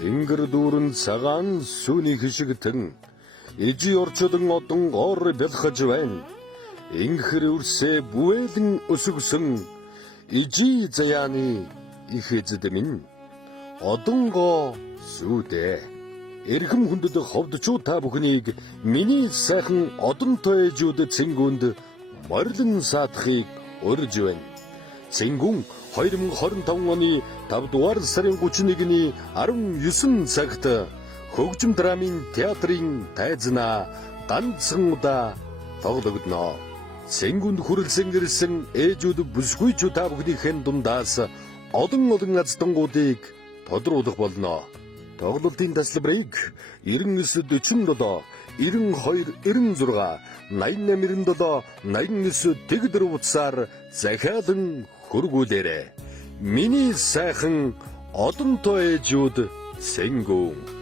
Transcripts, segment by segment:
Тэнгэр дүүрэн цагаан сүүний хишигтэн ижи орчодон одон гоор бэлхэж байна. Инхэр үрсээ бүэлэн өсөгсөн ижи заяаны их эзэдэмин одонго сүдэ. Эрхэм хүндэд ховдчуу та бүхнийг миний сайхан одонтой ээжүүд цэнгүүнд морлон саатахыг урьж байна. Цэнгүүн 2025 оны 5 дугаар сарын 31-ний 19 цагт хөгжим драмын театрын тайзнаа ганцхан удаа тоглогдно. Цэнгүүнд хүрэлцэн ирсэн ээжүүд бүсгүйч та бүхнийхэн дундаас олон аздангуудыг тодруулах болно. Тоглолтын тасалбарыг 9947 92 96 8897 89 тэгдэр утсаар захиалан хөргүүлээрэй. Миний сайхан одонтой ээжүүд Цэнгүүн.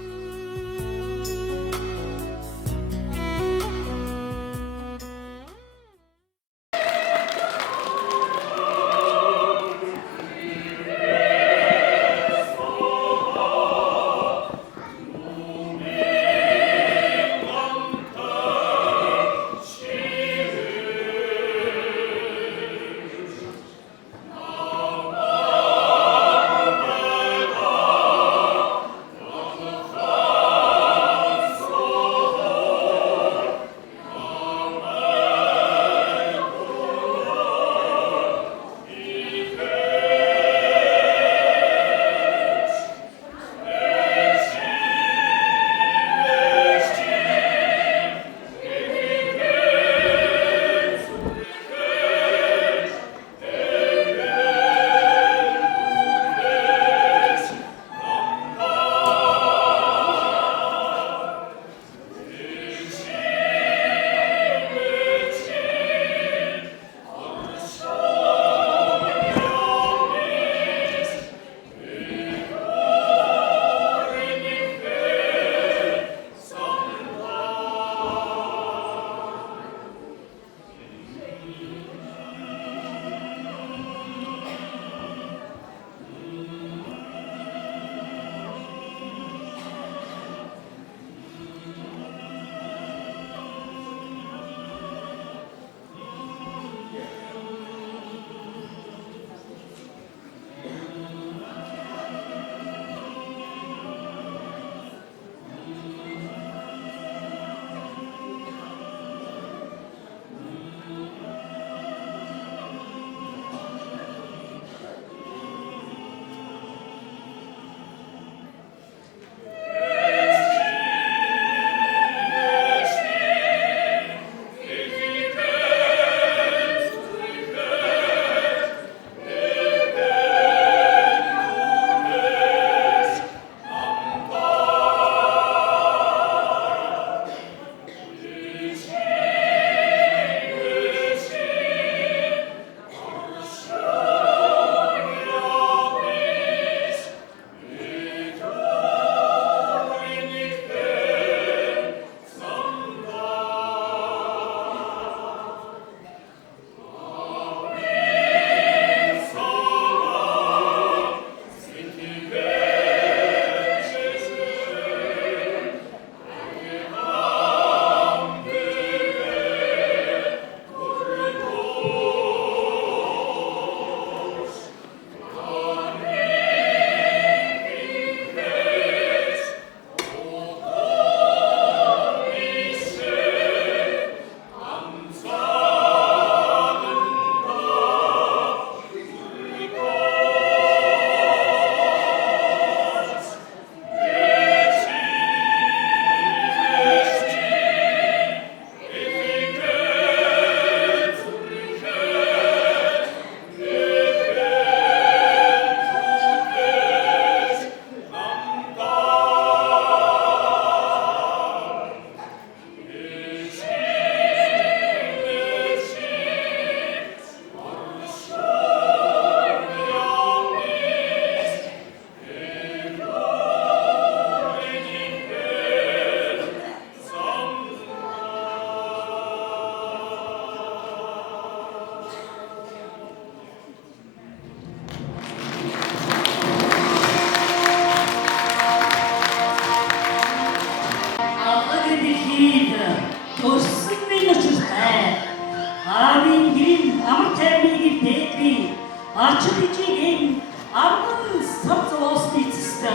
Ачигчийн арган савцоосны цэстэ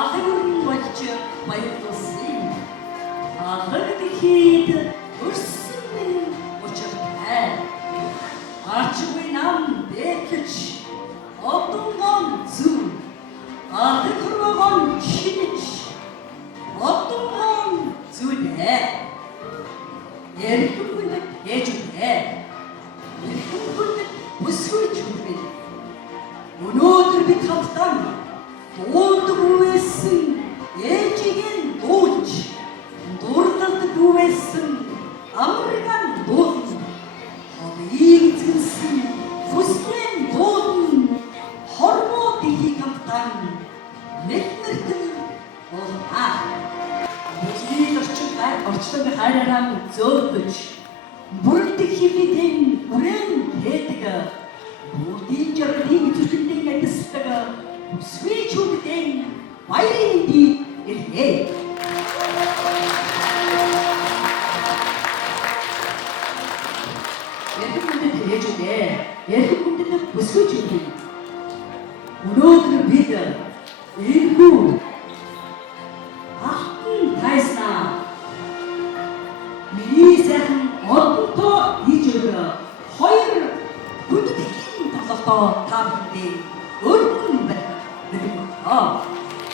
ахын болж баярлуулсан. Ахын өрсөн учиртай. Ачгүй нам дэкч одонгон зү. Ахын шинэж одонгон зүдэ. Ярихгүйд ээжүдэ. Ярихгүйд бүсгүй чүмбэл. Өнөөдөр бид хамтдаа дуулдаг үесэн ээжигийн дуулж дурлалд үесэн амриган дуулж хавийг эзэлсэн бүсгэн дуулн хорвоо дихийг хамтдаа мэднэртэн болаа. Бүсгийн орчлон хайраараа зөөлдөж бүрдэх хилэдэн бүрэн хэдэг Будин жаргалын зүсгэлтийн адисдаг бүсгүй чүгдэн баярын ди ирлээ. Ярихгүйд ээжүдэ. Ярихгүйд бүсгүй чүгдэн. Өнөөдөр бид энэхүү ахын тайснаа миний сайхан одонтой хийж өгөө хоёр бүдгийн тоглолтоо таамаглалээ. Өргөн байна.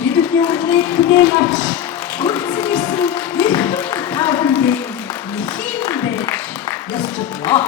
Бидний урлагийг бүдээн авч хүрсэн ирсэн эрхэм таамаглалээ нэхин байж ясчихлаа.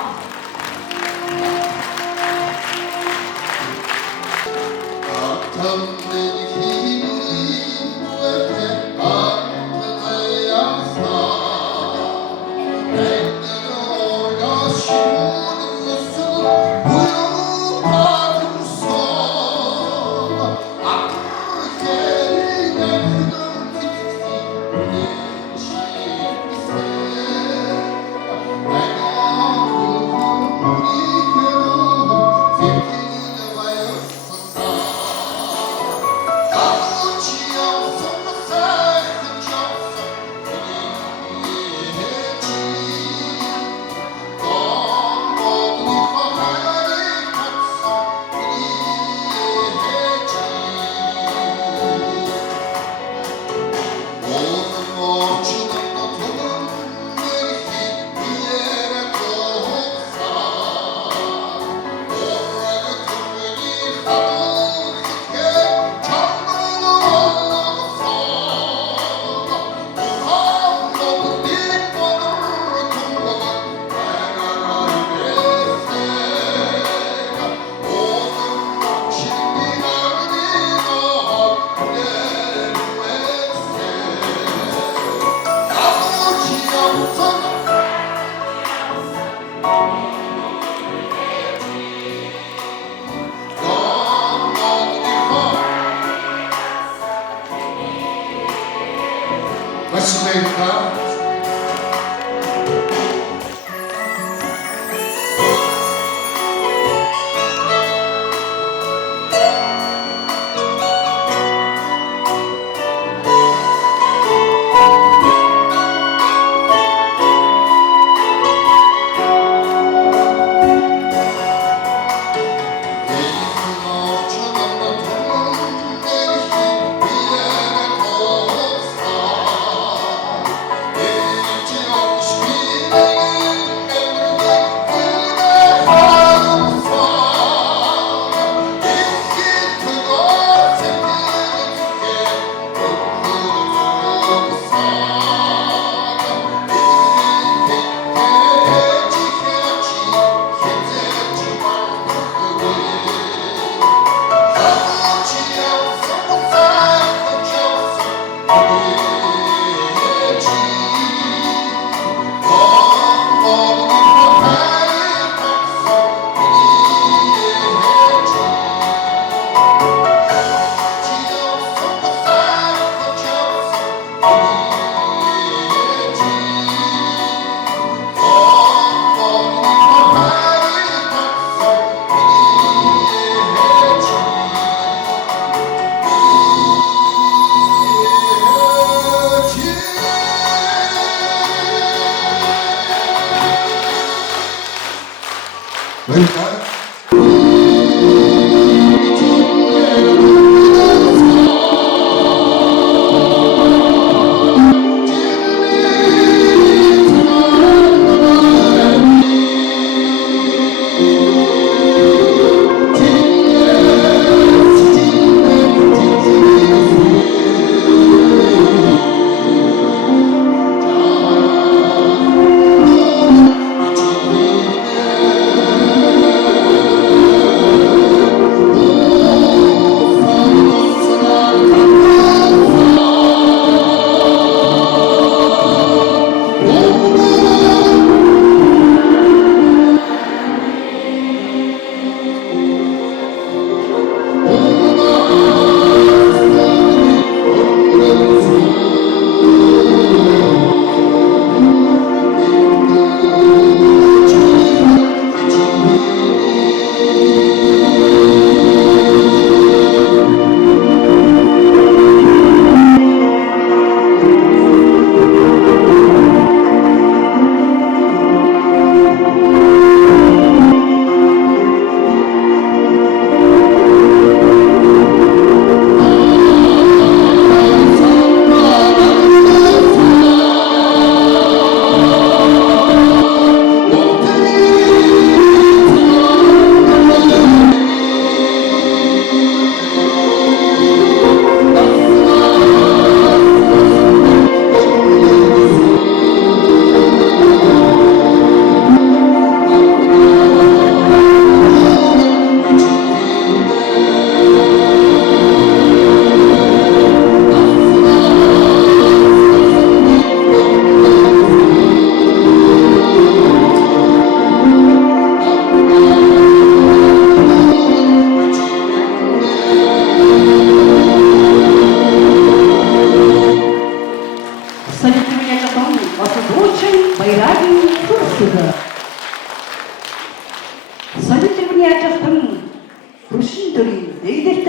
төрийн дэглэлт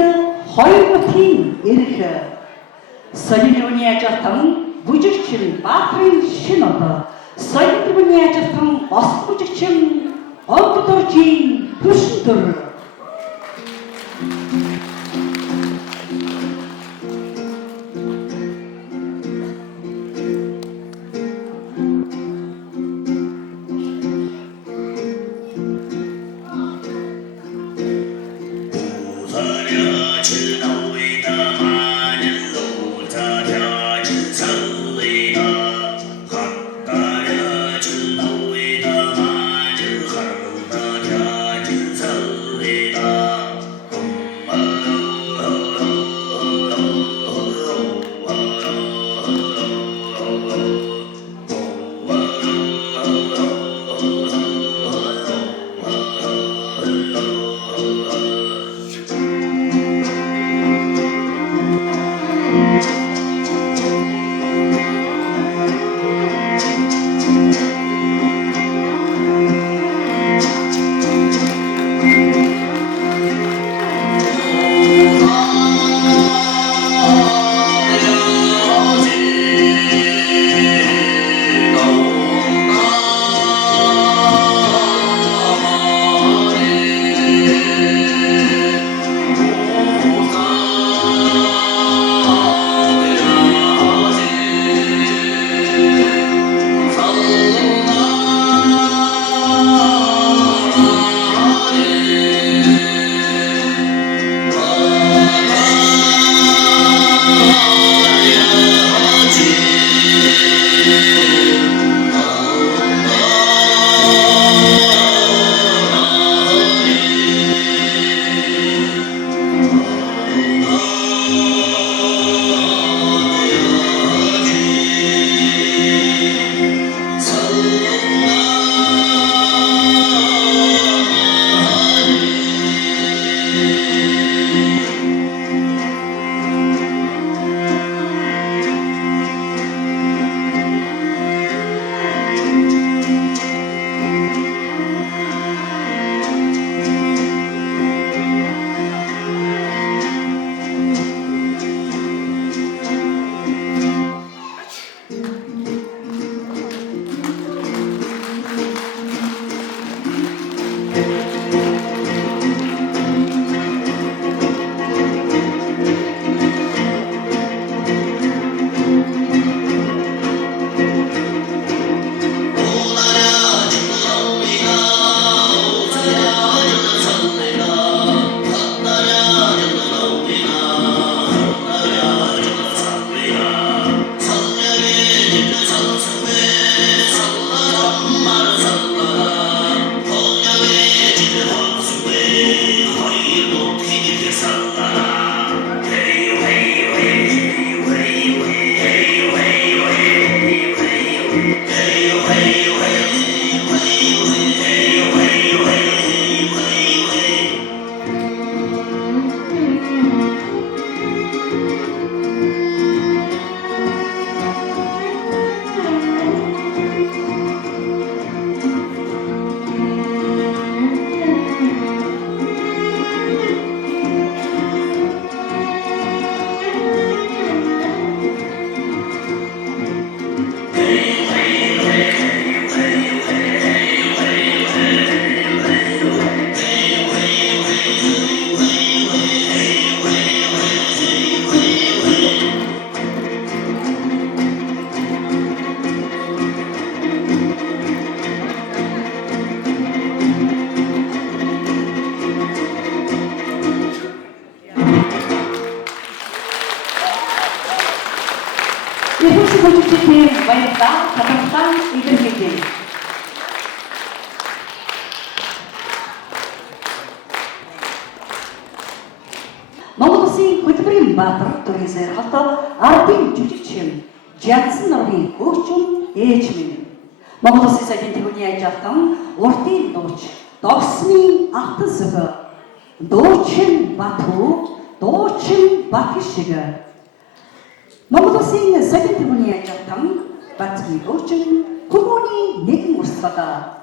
хоёр нутгийн эрх солидрууны ажилтан бүжигчин Баатрын шин одоо солидрууны ажилтан бос бүжигчин Онгодоржийн түшин төр Бүжигчдийн баярлалаа. Татвартан илэрхийлье. Монгол Улсын хөтөлбөрийн Баатар төрийн сайргалт ардын жүжигчин Жадсан нурын хөгжим ээж минь. Монгол Улсын сайдын төвний ажилтан уртын дууч Догсны алтан сүхэ дуучин Батхүү дуучин Батгшиг Монгол Улсын сайдын төвний ажилтан Батгийн дуучин Хүмүүний нэгэн урсгал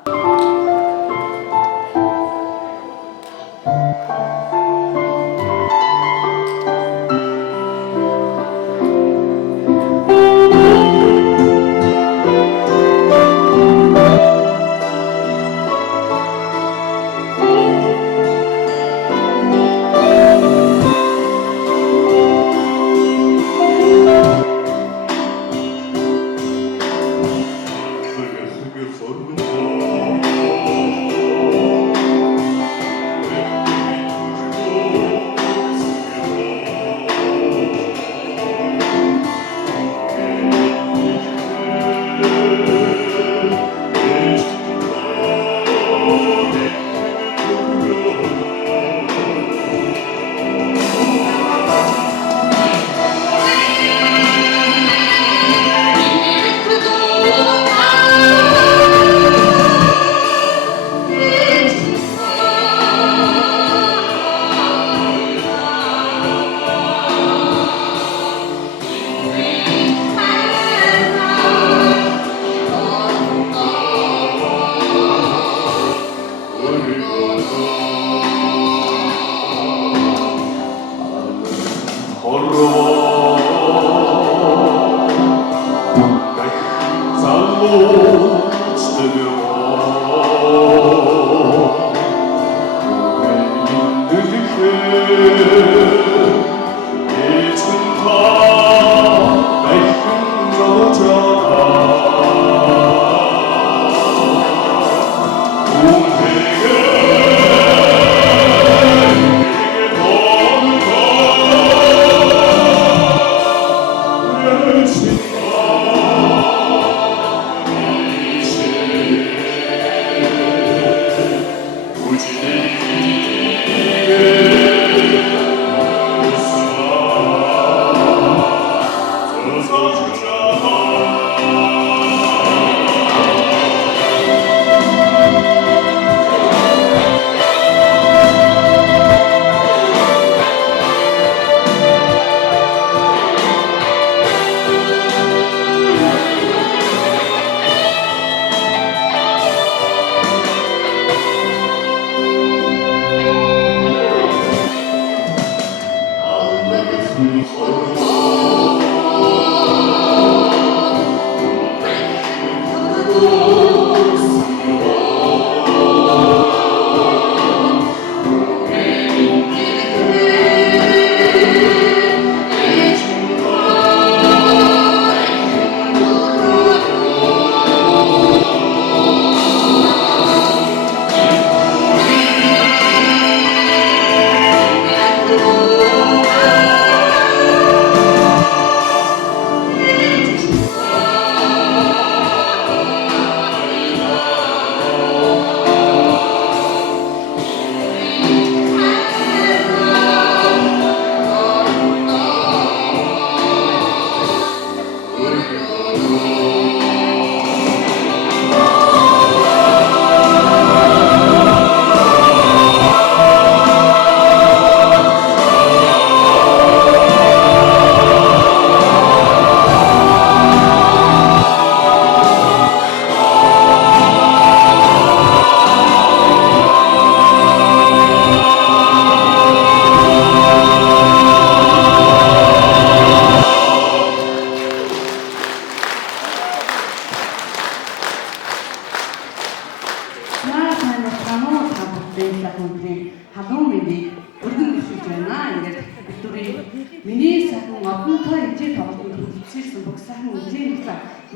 халуун мэндийг өргөн өсөж байна. Ингээд бидний миний сайхан одонтой хэмжээ тоглолтод хөтлөсөн бүх сайхан хэмжээнд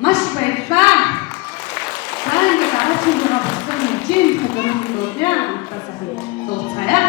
маш баярлалаа. Сайн дараагийн дугаар болсон хэмжээнд төлөвлөсөн яа хамтдаа сайхан дуулцгаая.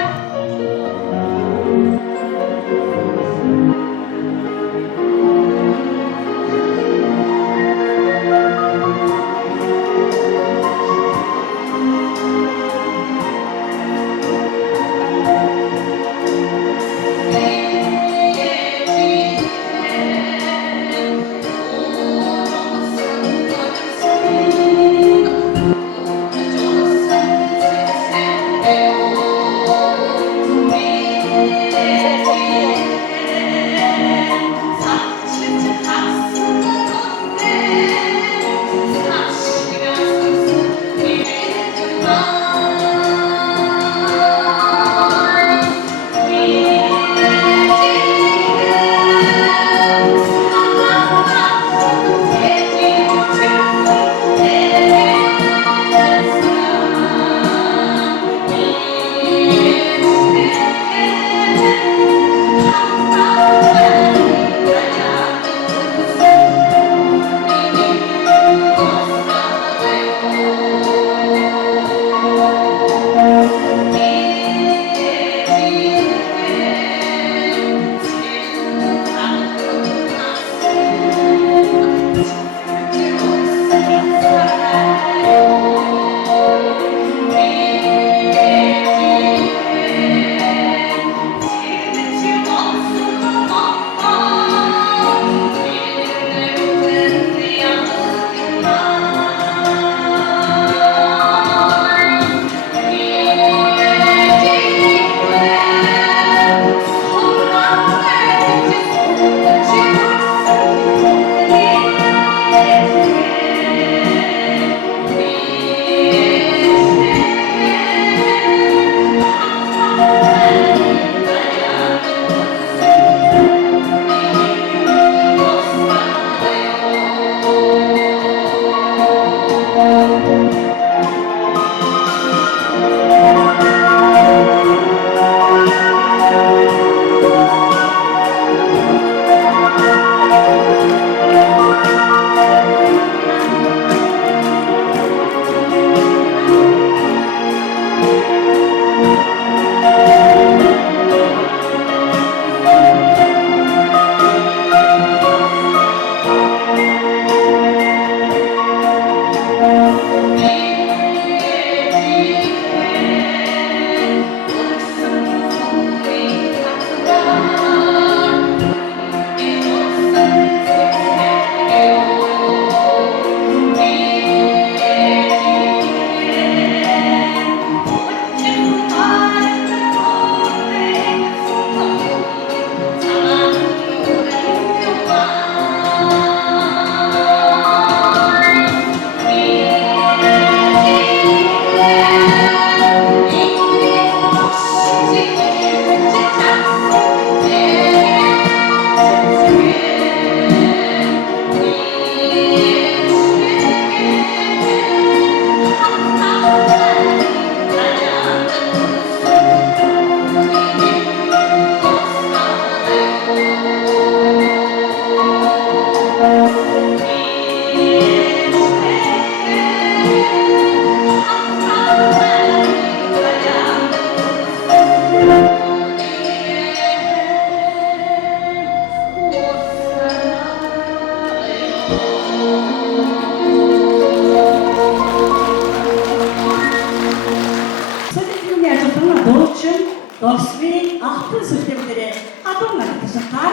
Босны алтан сүлжээмдэрээ хадуун нарийн баярлалаа.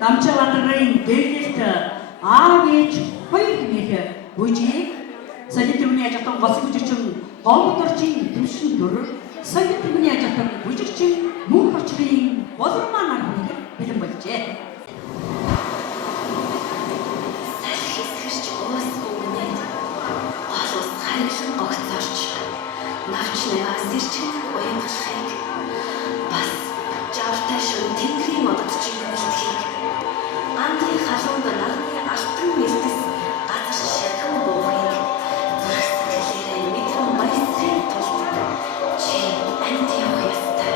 Дамжааларын дээлт аав ээж хоёр нэх бүжиг солитрмны ажлын гол бүжигчин гомдорчин төвшин дөр солитрмны ажлын бүжигчин мөнх очрын болормаа нарыг бэлэн болжээ. Салхисгэрч уусгүй гэнэ. Гол ус харигшин огцорч навч нэга сэрчгэн уянгалахыг бас жавтай шүн тэнгэрийн мододчиг бэлтгийг ангийн халуунд нарны алтан нэртэс газар шатхан буухыг зүрх сэтгэлээрээ мэдрэн баясрын тулд чи амьд явах ёстой.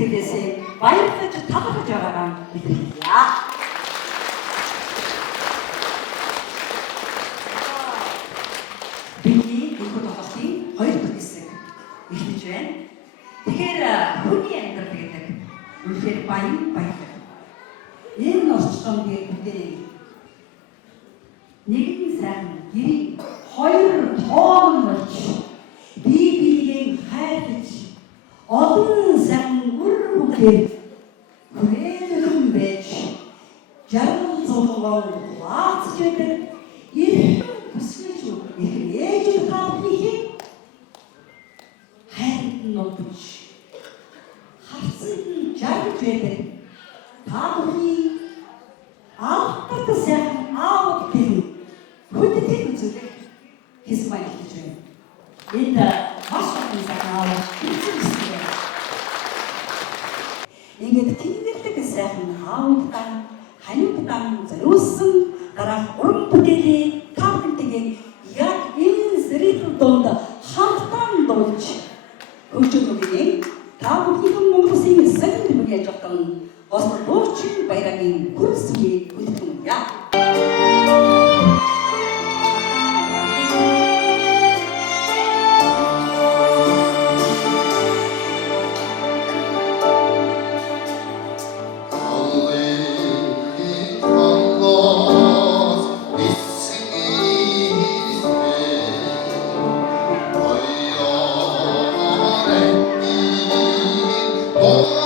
сэтгэлээсээ баярлаж талархаж байгаагаа илэрхийлье. Бидний энэ тоглолтын хоёр дахь хэсэг эхэлж байна. Тэгэхээр хүний амьдрал гэдэг үнэхээр баярлал. Энэ орчтон дээр бүдээ нэгэн сайн гэрийг хоёр тоон болж бие биеийг хайрлаж олон сайн үр бүгээр хүрээлэн байж жаргал зовлон лаац гэдэг их хүсэж их ээж таахыг хайрт нотч харсан жаргал байдаг та бүхний автод сайн аав гэх хүндэтгэл үзүүлэх хэсэг баярлаж байна. Энд маш олон санаа үзүүлсэн. Ингээд тэнгэрлэг сайхан аавтан ханиудан зориулсан дараах уран бүтээлийн тавтангийн яг энэ зэрэг донд хамтан дуулж өгчөөгөө та бүхний Монгол Улсын сайн тэмдэг яжтан Осло Буучин баярын хүрсгийг хүлээн Oh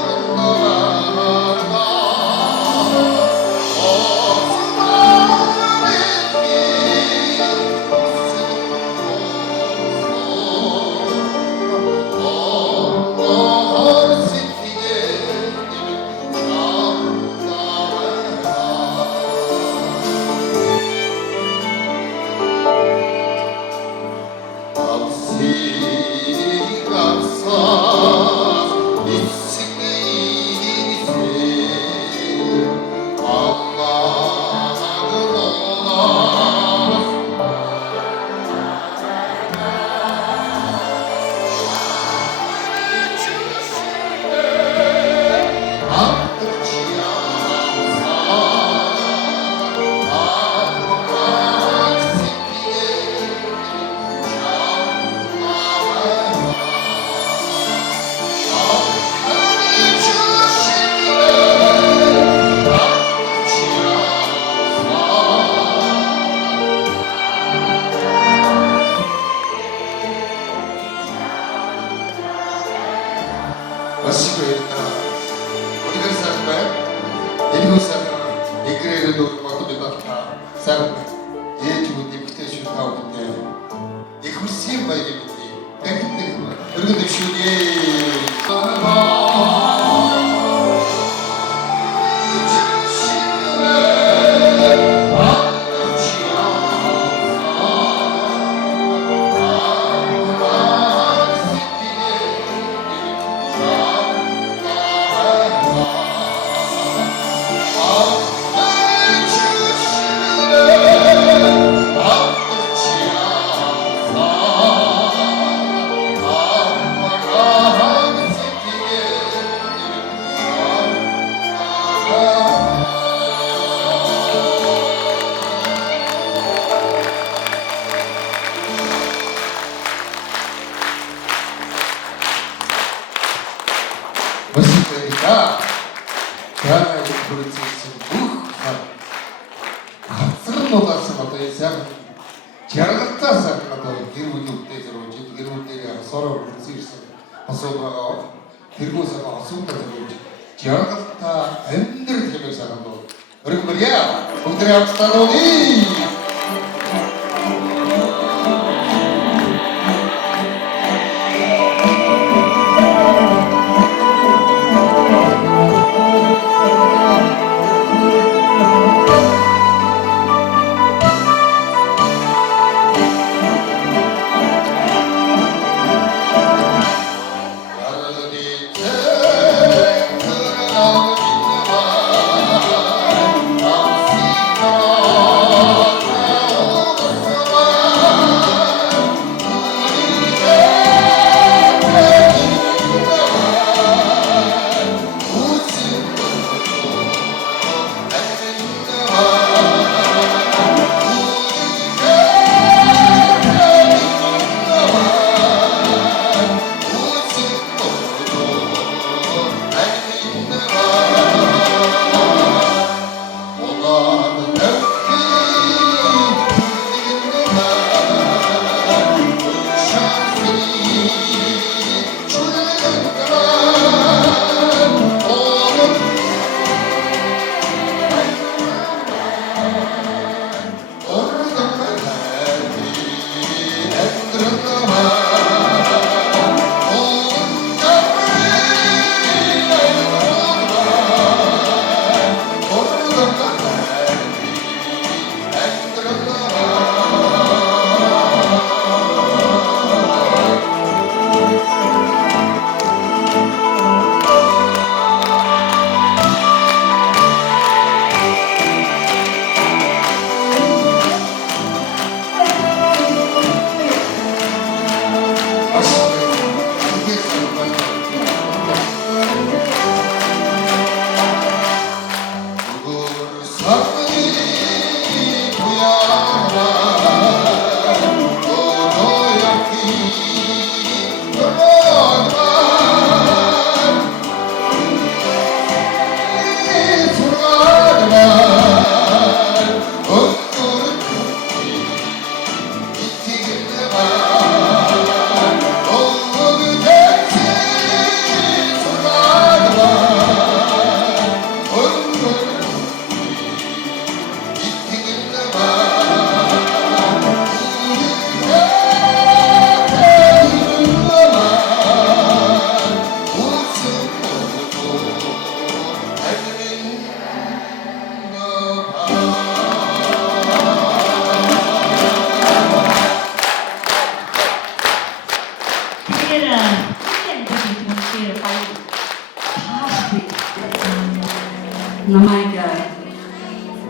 намайг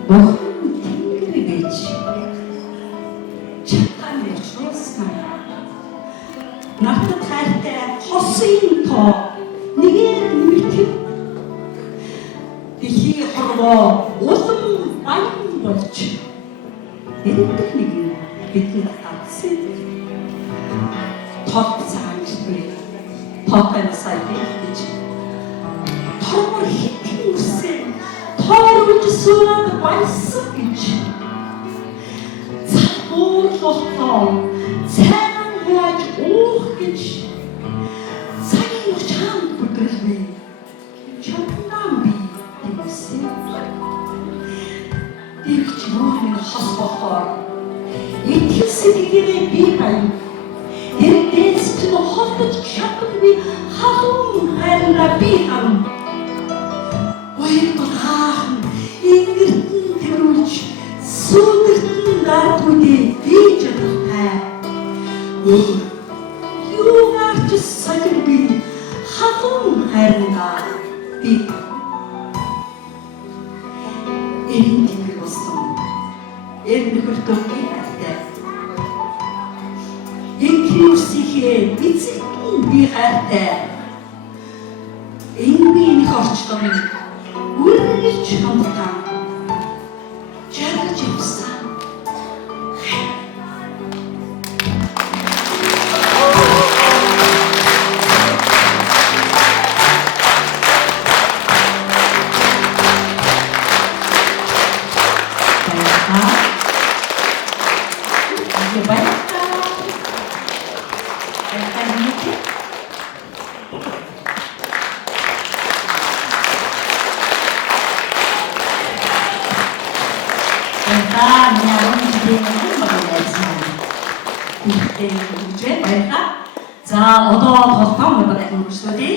бурхан тэнгэр гэж чатан өчрөөсөн. Надад хайртай хосын тоо нэгээр нэмэгдэв. Дэлхий хорвоо улам баян болж эдгээр нэг бидний татсан. Тот цаашгүй тотын сайдж томор хитэн үсэн тоорж суугаад байсан гэж цаавуултаа цаан яаж уух гэж цагийн чамд бүдэрвэ чамнаа би тэгсэн тэгч мөрөнд хасбахаар итгэл сэтгэлээ би байна. Тэрээс ч нөхөж чадахгүй халуун хайрна би харна. Ойртон хаан ингэртэн тэрүүлж сүнэртэн дартуудыг би чадахтай. Юугаарч сагирби халуун хайрна би. Эрин тэнгэр болсон. Эрин хөртөө би хайртай. Инкрусихээ эцэгтэн би хайртай. Энгийн их орчлон үргэлж хамтдаа жаргаж явсан. За одоо толгой модыг хөрвүүлээ.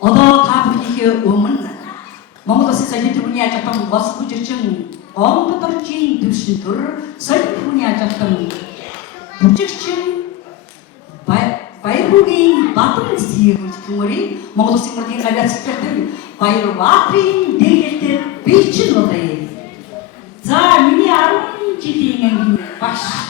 Одоо та бүхнийхээ өмнө Монгол Улсын соёлын төвийн ажлын бос бүжигчин Гомбодоржийн төвшин төр соёлын төвийн ажлын бүжигчин Баяргийн Батрын цэцгийн хөтөлмөрийн Монгол Улсын мөрдийн авиац секретар Баярбаатарын дээлтэй бичин болъё. За миний 10 жилийн ангийн багш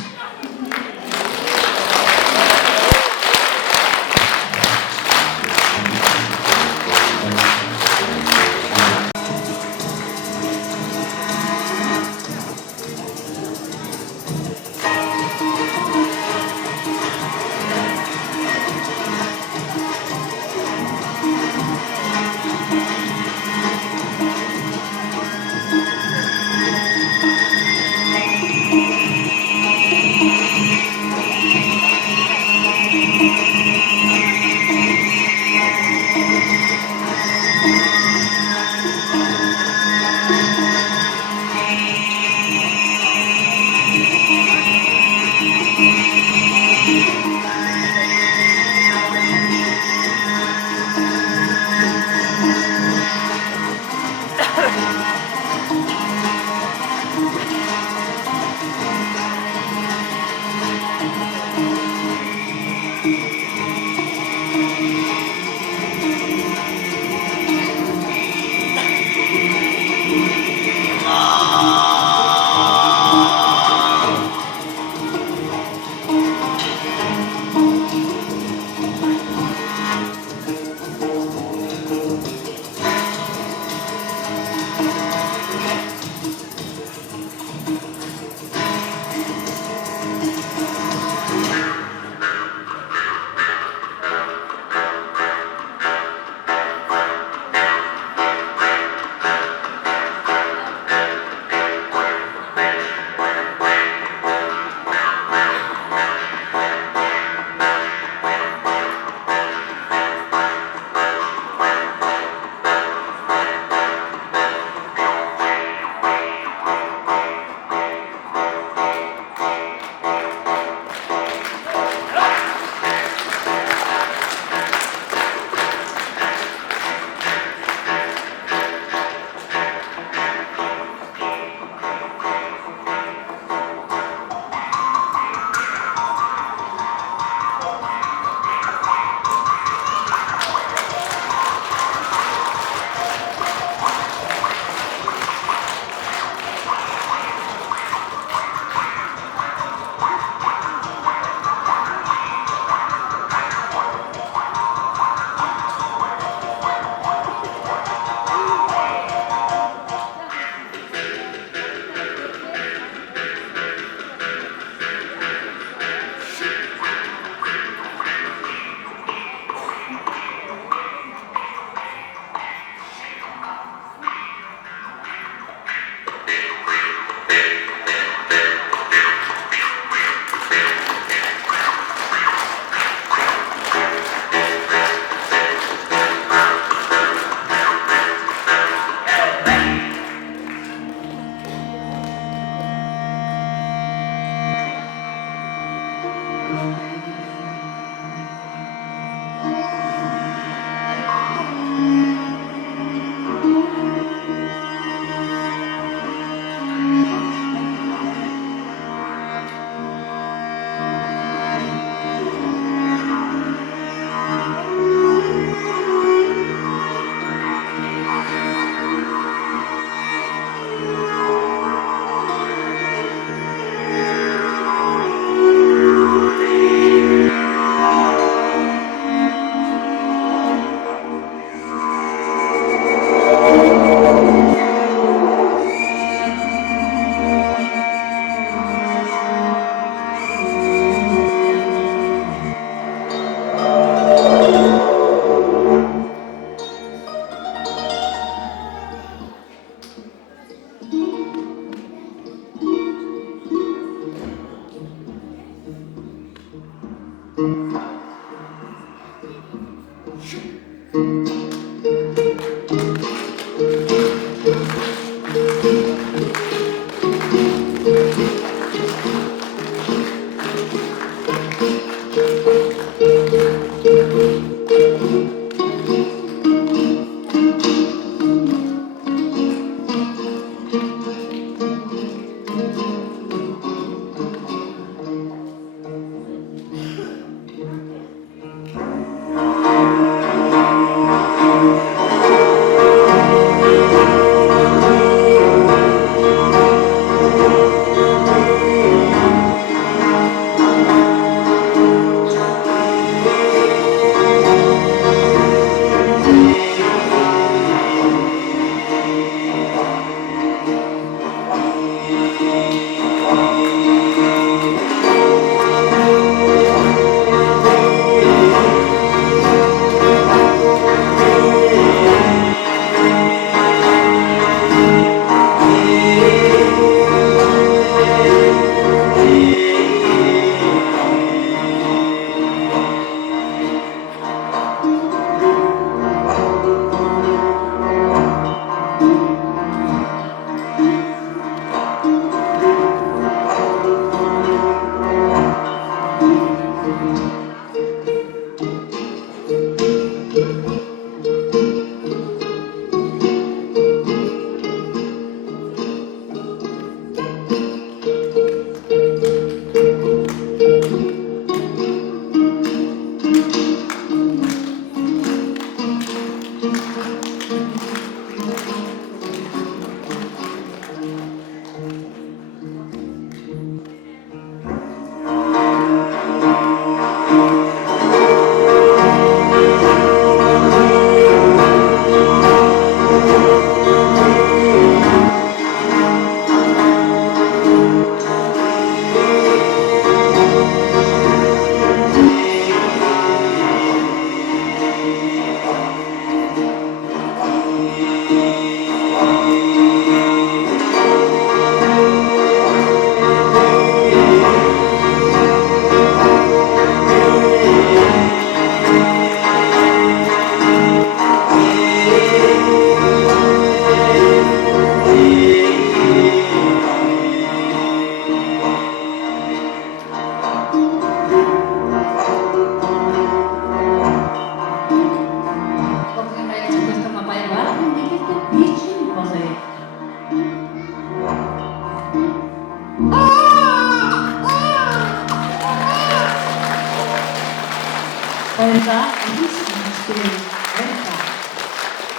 За ихэнхдээ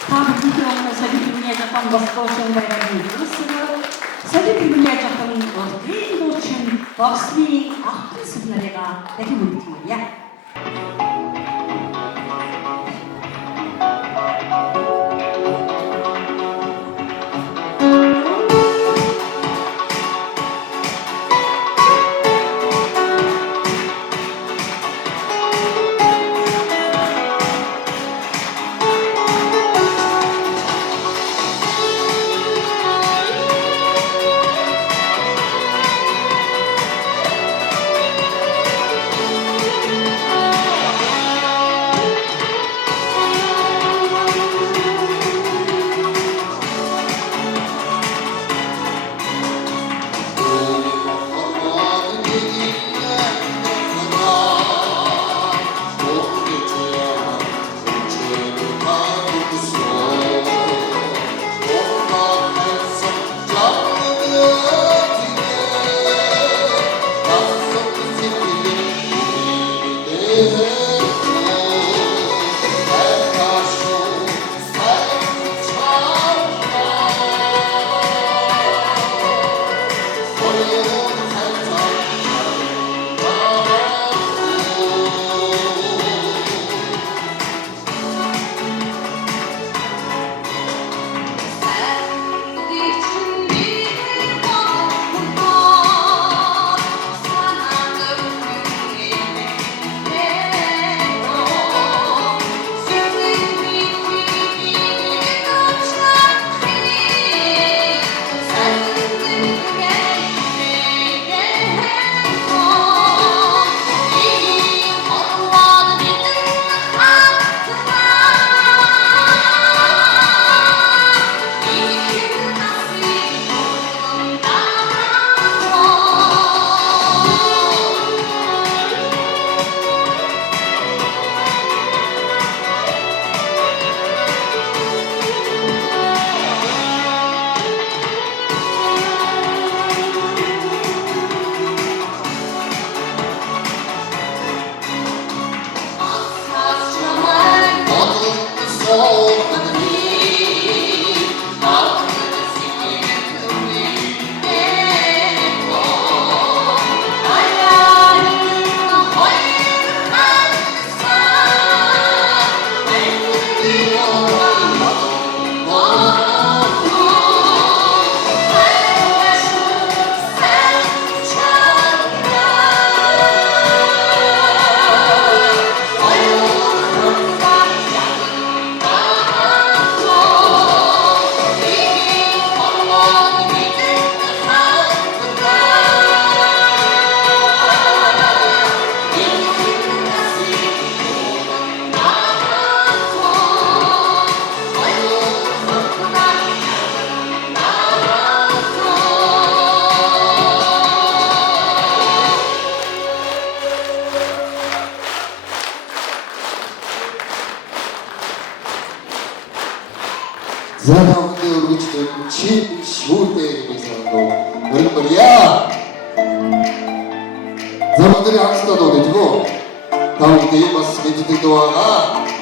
та бүхэнд өмнө сая бидний яхан босгосон байгааг үсгэн сая бидний яхан урдын дуучин боксны ахын сүнэрэга дахин үлдчихье. 사랑의 우리들은 참 쉬울 때에서도 그런 말이야. 사람들이 학습도 되고 다음 때에 맞게 되기도 하나. 아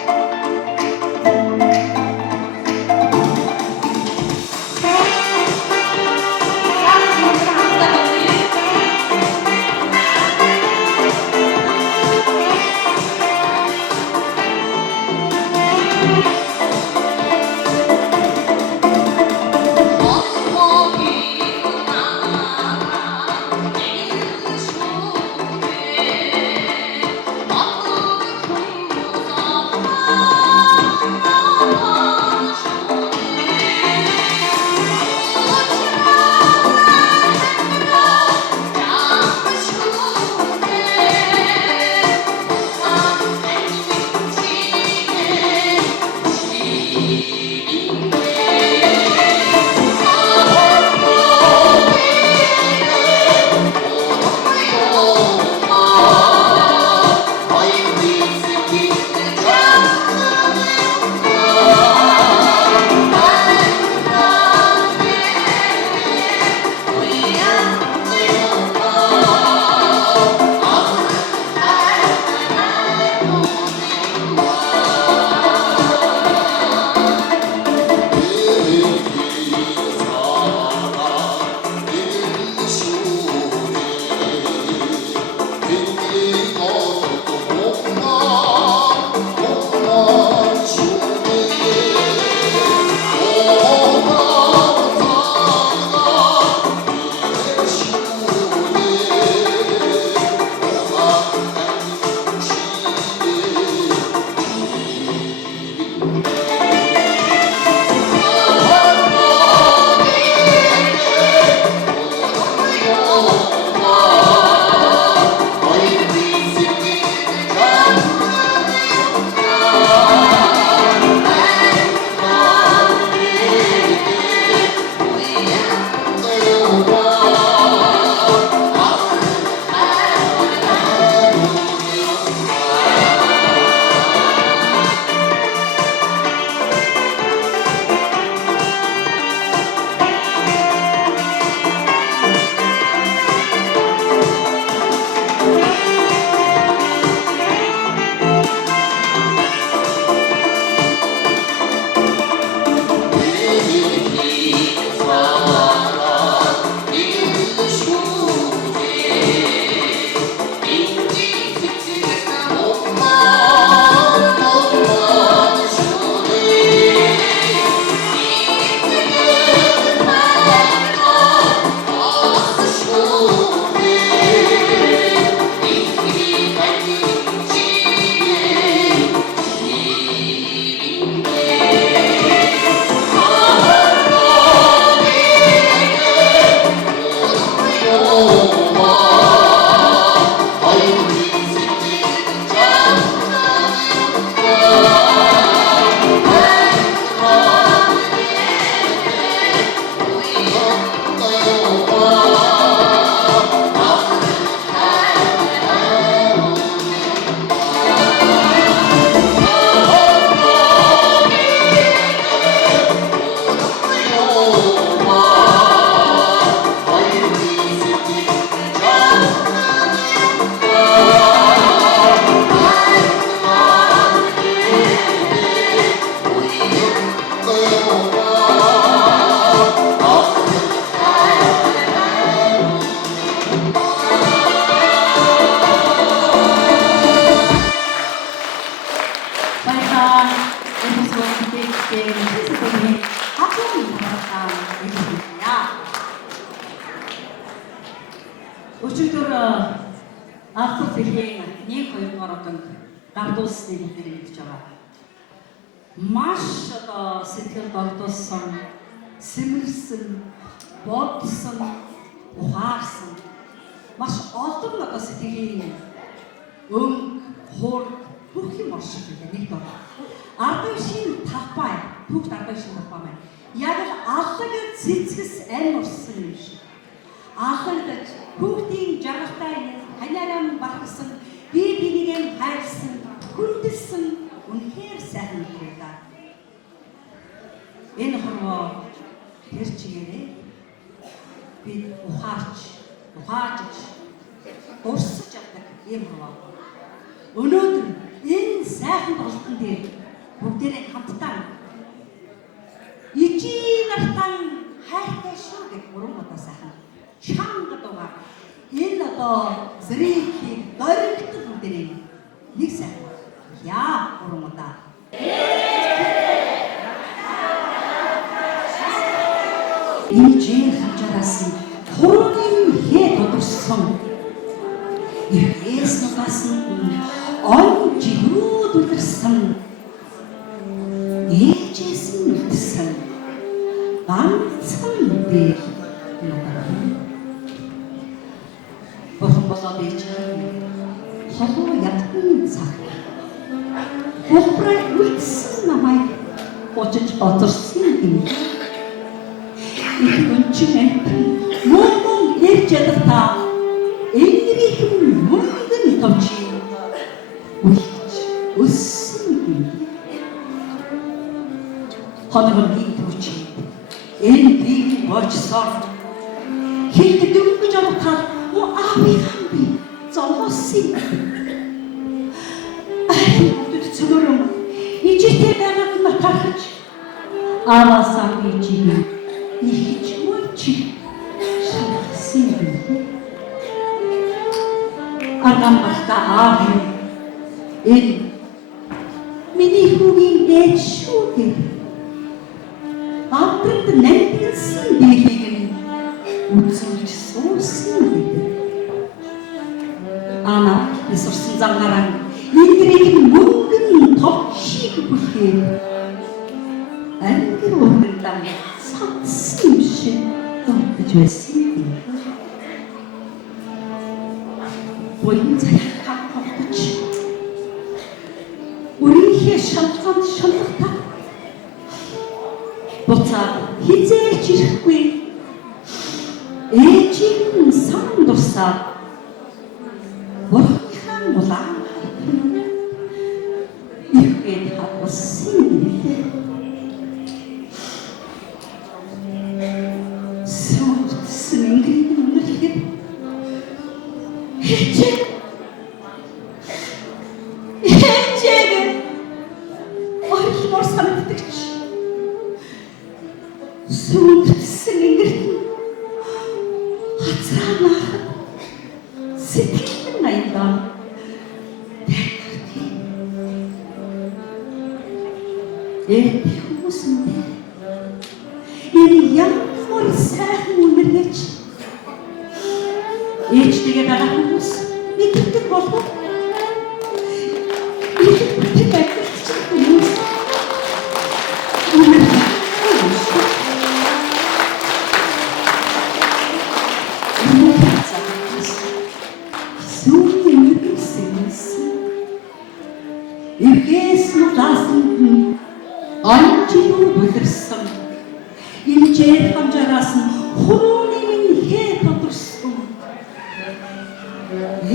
Өчигдөр автор дэлхийн 1-2 дугаар одон гардуулсны бүтээл хийж байгаа. Маш одоо сэтгэл догдуулсан, сэмэрсэн, бодсон, ухаарсан маш олон одоо сэтгэлийн хуур бүх юм оршиж байгаа нэг дор. Ардын шин талбай, түүх ардын шин талбай маань яг л аллаг цэцгэс ам урсан юм шиг. Аллагд хүүхдийн жаргалтай ханаарам багсан, бие биенийг хайрлсан, хүндэлсэн үнэхээр сайхан хэрэгтэй. Энэ хорвоо тэр чигээрээ бид ухаарч урсаж авдаг юм хорвоо. Өнөөдөр энэ сайхан болтон дээр бүгдээрээ хамтдаа ижи нартан хайртай шүү гэх уран удаа сайхан чанга дугаар энэ одоо зэрэгийг дөрөгт бүгдээрээ нэг сайхан яа уран удаа энэ жин хажаараас хөрөний хээ тодорсон Ирээс нугасан он жигүүд үлэрсэн ээжээс нь үлдсэн ганцхан дээр Бурхан болоод ээжийн холоо ядсан цаг хөлбрай үлдсэн намайг очиж одорсон юм. Их өнчин мөн ээж ядалтаа Энэрийн мөнгөн товч үлч өссөн юм. Хоногны төвч энэ бийг борчсон хилд дөнгөж авахаар аавын зовлосон. Цогөрөм ижитэй байгаад матарч аваасаа ижиг ихч мөч шахсан юм. Аргамбахта аав энэ миний хүүгийн ээж шүү гэх авдрад нэмсэн биеийг нь үзүүлж суусан гэдэг. Ана эсвэрсэн зангараа энгэрийг мөнгөн товчийг бүхээ ангир уурдаа цацсан юм шиг дутж байсан. Буян цагаан хавтаж үрийнхээ шалганд шалгатаа буцаад хизээч ирэхгүй ээжийн сан дурсаа бурхан улаан ихэд хавсан нэлээ сүрсэн ингээд үнэрхэд Ээжээ орхимор санагдагч сүрсэн ингээд хацраанаа сэтгэл найдаа хүмүүсэндээ энэ ямар сайхан үнэргэж ээжтэйгээ байгаа хүмүүс мэддэг болов мэддэг байх хүмүүс Иргээс нугасанд анчиу бүдэрсэн инжээ хамжаараас нь хөрөөний хээ тодорсон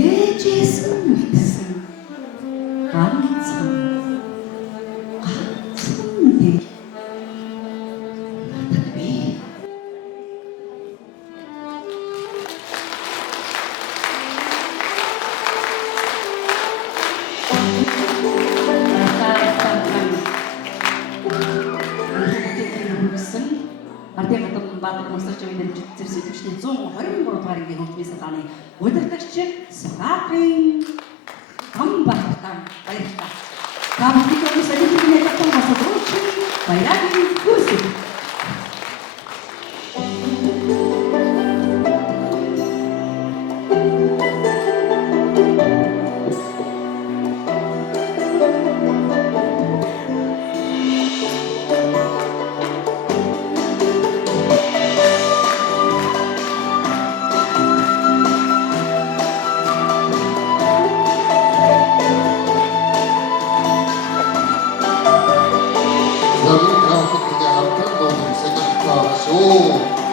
ээжээс нь үлдсэн ганцхан дээ Баатар мосч явдаг зэрэг төвчний 123 дугаар ингийн хөгжмийн салааны удирдагч Сагатын Камбахтан баярлалаа. Камбахтан сэлэлийн яг томсож баярын хүсэл. Oh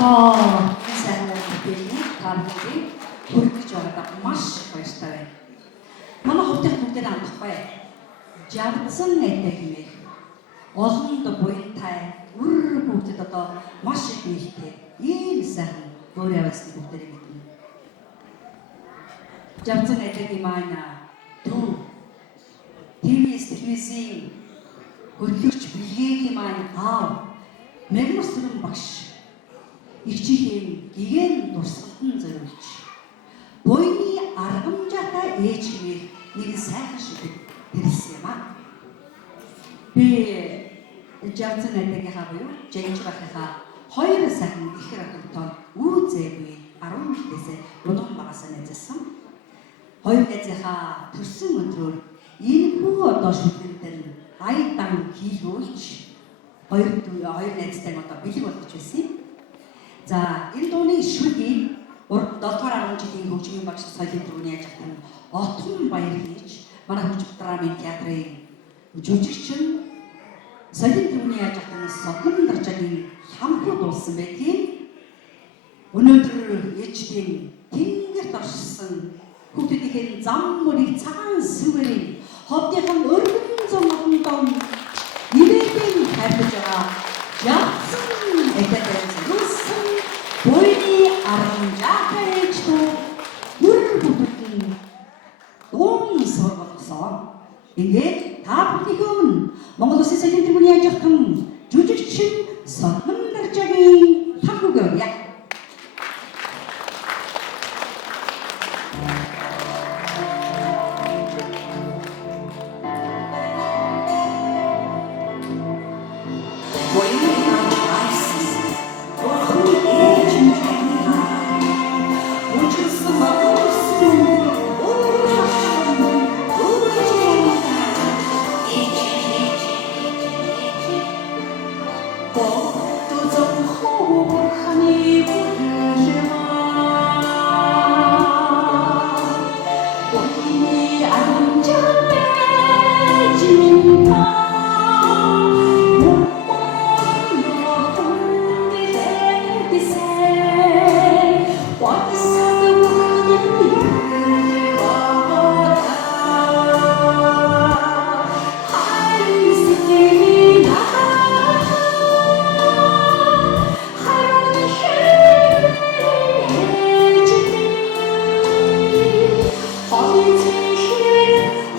одоо сайн мэдээлэл та бүхэнд хүргэж байгаадаа маш баяртай байна. Манай хувьд бүгдээ амтахгүй. Жавцсан найтай хэмээх олонд буянтай үр бүгдэд одоо маш их нээлттэй ийм сайхан өөр яваасны бүгдээ мэднэ. Жавцсан найтай маань дүү телевизийн хөтлөгч бэлгээлийн маань аав мэрмэр сүрэн багш ихчийн гигэн дурсгалтан зориулж буйны аргамжаатай ээж хэмээх нэг сайхан шидэг тэрсэн юм аа. Би Жавцсан найдагийнхаа буюу Жэнж бахихаа хоёр сайхан ихэр ахынтой үүзээгүй 10 жилээсээ удам багасаа найзалсан. Хоёр найзынхаа төрсөн өдрөөр энэ хүү одоо шүлгэнтэй аядан хийлгүүлж хоёр найзтай одоо бэлэг болгож байсан юм. За энэ дууны шүлгийг 7 дугаар 10 жилийн хөгжмийн багш Соёлын төвний ажиглан Отхон баяр хийж манай хөгжим драмын театрын жүжигчин Соёлын төвний ажиглан Согон Даржагийн хамхуу дуулсан байдгийг өнөөдөр ээжийн тэнгэрт оршсон хүүхдүүдийн зам мөрийг цагаан сүвэрийн ховдынхан өргөн зам дом нивэдэн хайрлаж байгаа Жавцсан эдгээр зүсэн буйны аргамжаатай ээжтэй үр бүгдэн дуун сургалтсан. Ингээд та бүхний өмнө Монгол Улсын Соёлын төвний ажиглан жүжигчин Согон Даржагийн хамхууг өргөе.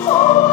Oh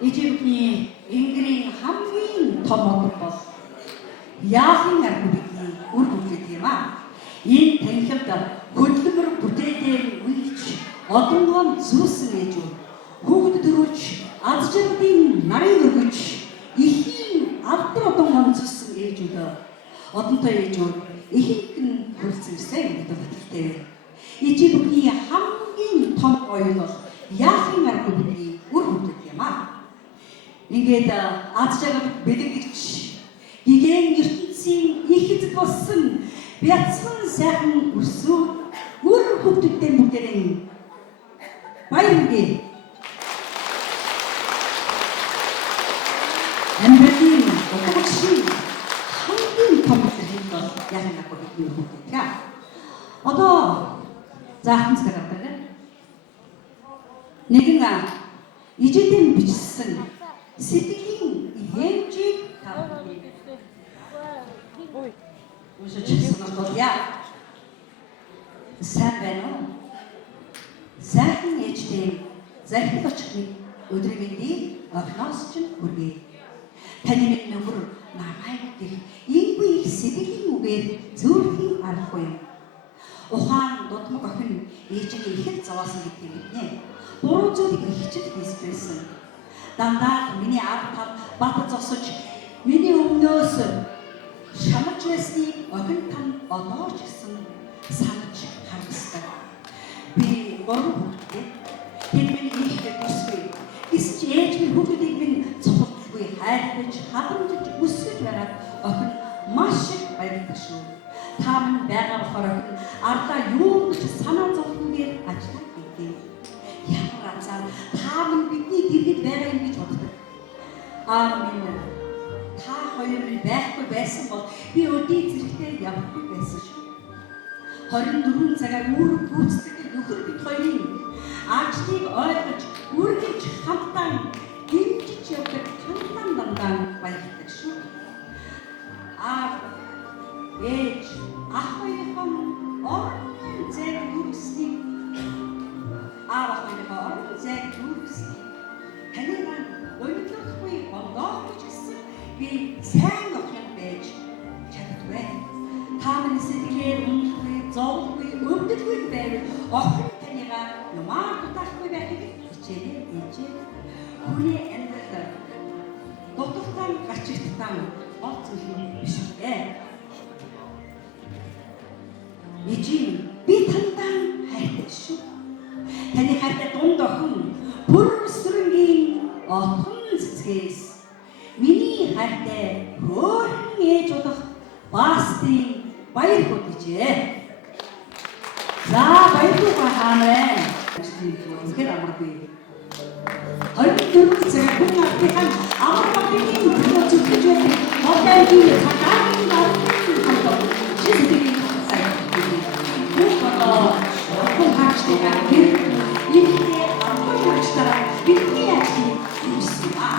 Иживний Ингрийн хамгийн том одон бол яахын арга бидний үр бүтээл юм аа. Энэ танхимд хөдөлмөр бүтээлийн үйлч одонгоо зүүсэн ээжүүд хүүхд төрүүлж аз жаргалын нарыг өргөж ихийн алдар одонгоо зүүсэн ээжүүд одонтой ээжүүд ихэнх нь хүрэлцэнсэн гэдэг баталтай байна. Иживний хамгийн том оюун бол яахын арга бидний үр бүтээл юм аа. Ингээд аз жаргал бэлэгдэж гигэн ертөнцийн их эзэд болсон бяцхан сайхан өсвөр үр хөвгтүүдтэй бүгдээрээ баяргий амьдралын утгагүй хамгийн том зүйл бол яг нэг бидний хөвгтөө. Одоо заахан цагаар байна. Нэгэн ижидэн бичсэн сэтгэлийн хэмжээг сайн байна уу? Сайхан ээжтэй захид очихны өдрөмөндий огноос ч хүргэе. Таны минь нөхөр намайг гэх иймгүй их сэтгэлийн үгээр зөөрхийн аргагүй юм. Ухаан дутмаг охин ээжигээ ихэд зовоосон гэдгийг мэднэ. Буруу зүйлийг хичээл хийсэн. Дандаа миний ард тав бат зогсож миний өмнөөс шамарч байсныг охин тань одоо ч гэсэн санаж харагдав. Би буруу хүүхдээ хэд миний хийхдээ бүсгүй. Эсч ээж минь хүүхдүүдийг минь цохолтгүй хайрлаж хадамжиж өсгөж байгаад охин маш их баярлдаг шүү. Та минь байгаа болохоор ардаа юу гэж санаа зовхонгээр ажиллах гэдэг. Ямар азар та минь бидний дэргэд байгаа юм гэж боддог. Амин. Та хоёр минь байхгүй байсан бол би өдий зэрэгтэй явахгүй байсан шүү. 24 цагаар үр гүйцэтгэх нөхөр бид хоёрын ажлыг ойлгож үргэлж хамтдаа дэмжиж явдаг дандаа баярлдаг шүү. Ээж ах хоёрын орон зэг дүрсний танайхан өнөглөхгүй бондоо гэж хэлсэн би сайн охин байж чаддгүй. Та минь сэтгэлээр үнэхгүй, зовлгүй, өвдөлгүй байвал охин танайгаа юмар дутахгүй байхыг хичээлээ ээжээ. Хүний амьдрал дутагтай гачигттай гол зүйл биш ээ. Ижийн би тандаа хайртай шүү. Таны хайртай дунд охин бүр сүрэнгийн отхон цэцгээс миний хайртай хөөрхөн ээж болох Бастын баяр хөдөлжээ. За баярлалаа хаамаа. Үнэхээр амаргүй. 24 цаг хүн артын амаргүй төлөө зүтгэж байдаг. Модерний хатааны хамтан шийдвэрийг сайн. Хүн хаачтайгаа гэр ихтэй амаргүй хаачтайгаа бидний ажлыг хийсэн аа.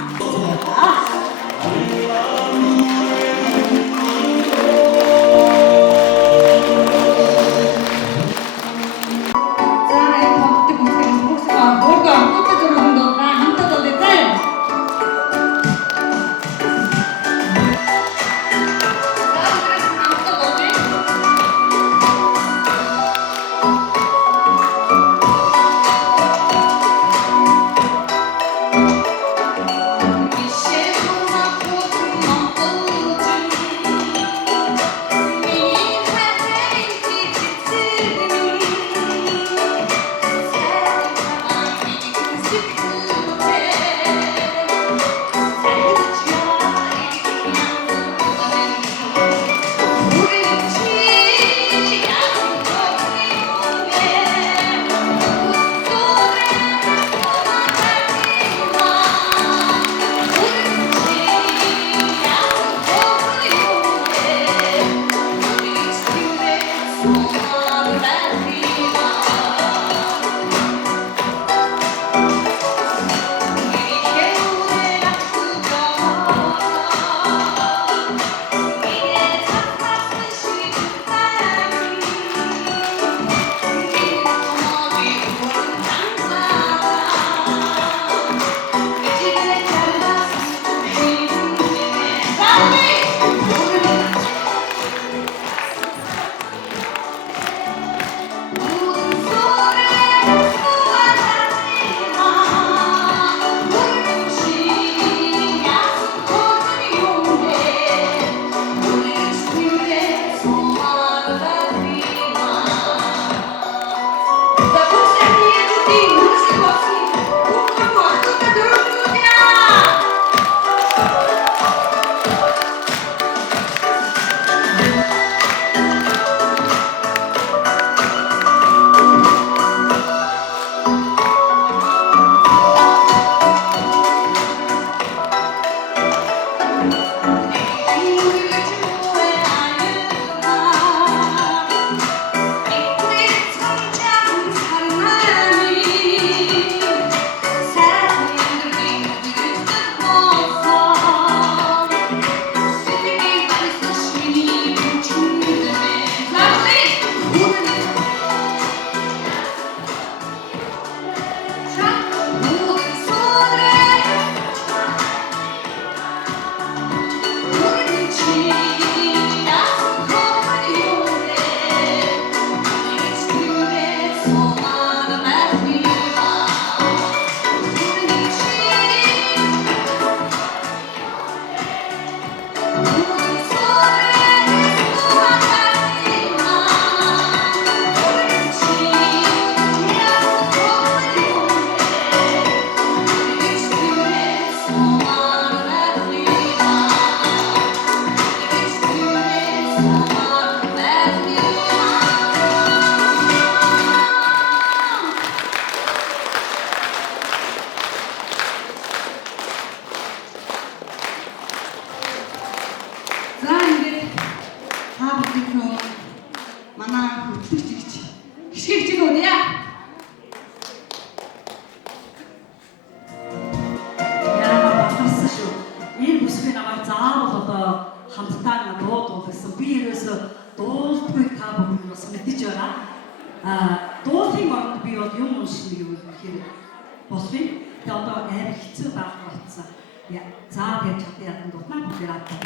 хөтлөгч гэж хишгийг чиг өгье. Энэ бүсгүй намайг заавал одоо хамтдаа дуу гэсэн. Би ерөөсө дуулдаггүй та бүхэн бас мэдэж байгаа. Дуулын оронд би бол юм унших юм гэхээр болсон. Тэгээ одоо амар хэцүү байх болсон. За гэж хатаа ядан дутнаа бүгд яадаг.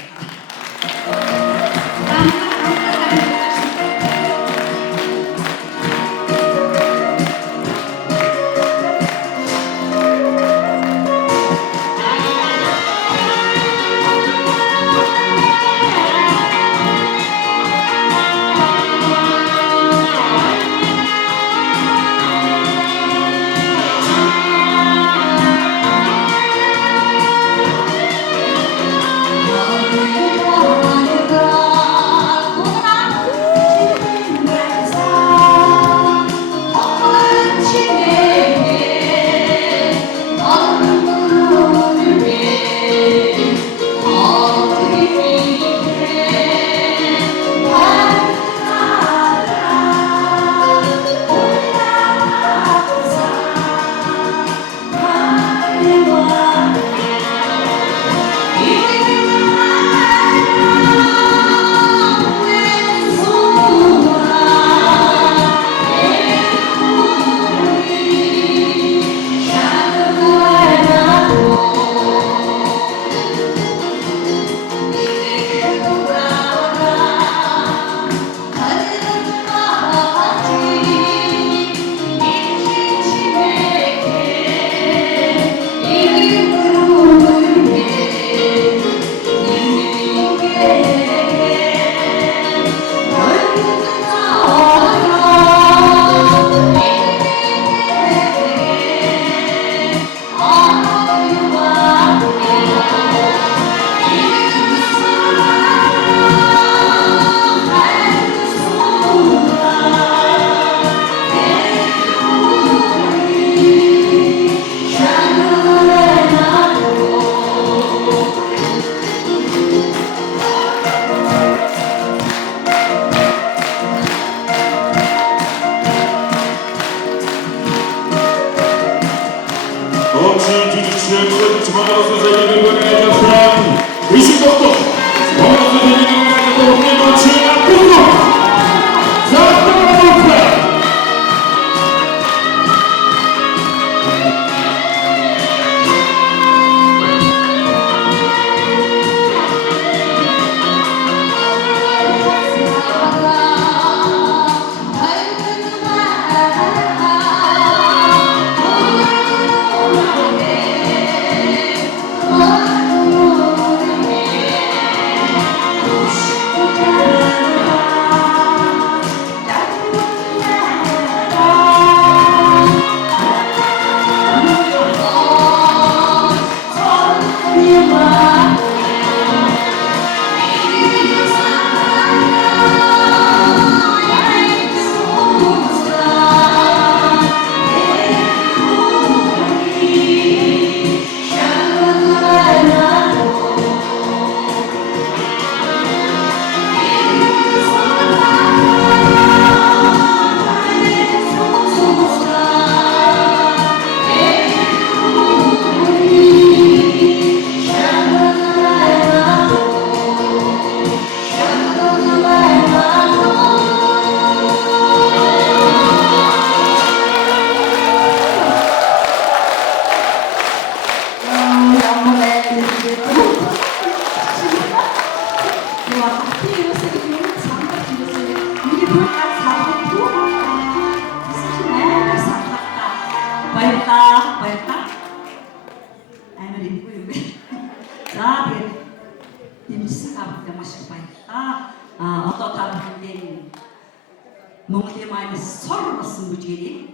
Монголын маань сор болсон бүжгэрийг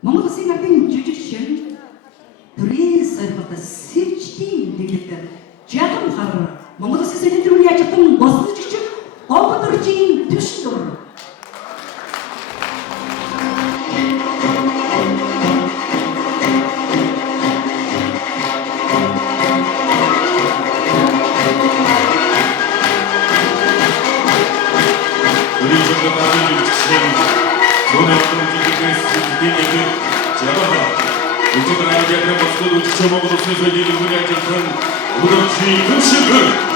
Монгол Улсын ардын жүжигчин төрийн сорилт сэвжтийн дэглэг жадам хар Монгол Улсын сэвжтийн төрийн яжтан болсон жүжигчин Говдоржийн төшдөр 우리 정도 전에 어떤 움직임을 제가 우주가 아니라 모습을 우주처 먹어도 순서히 누구냐 않던 무덤치 금신들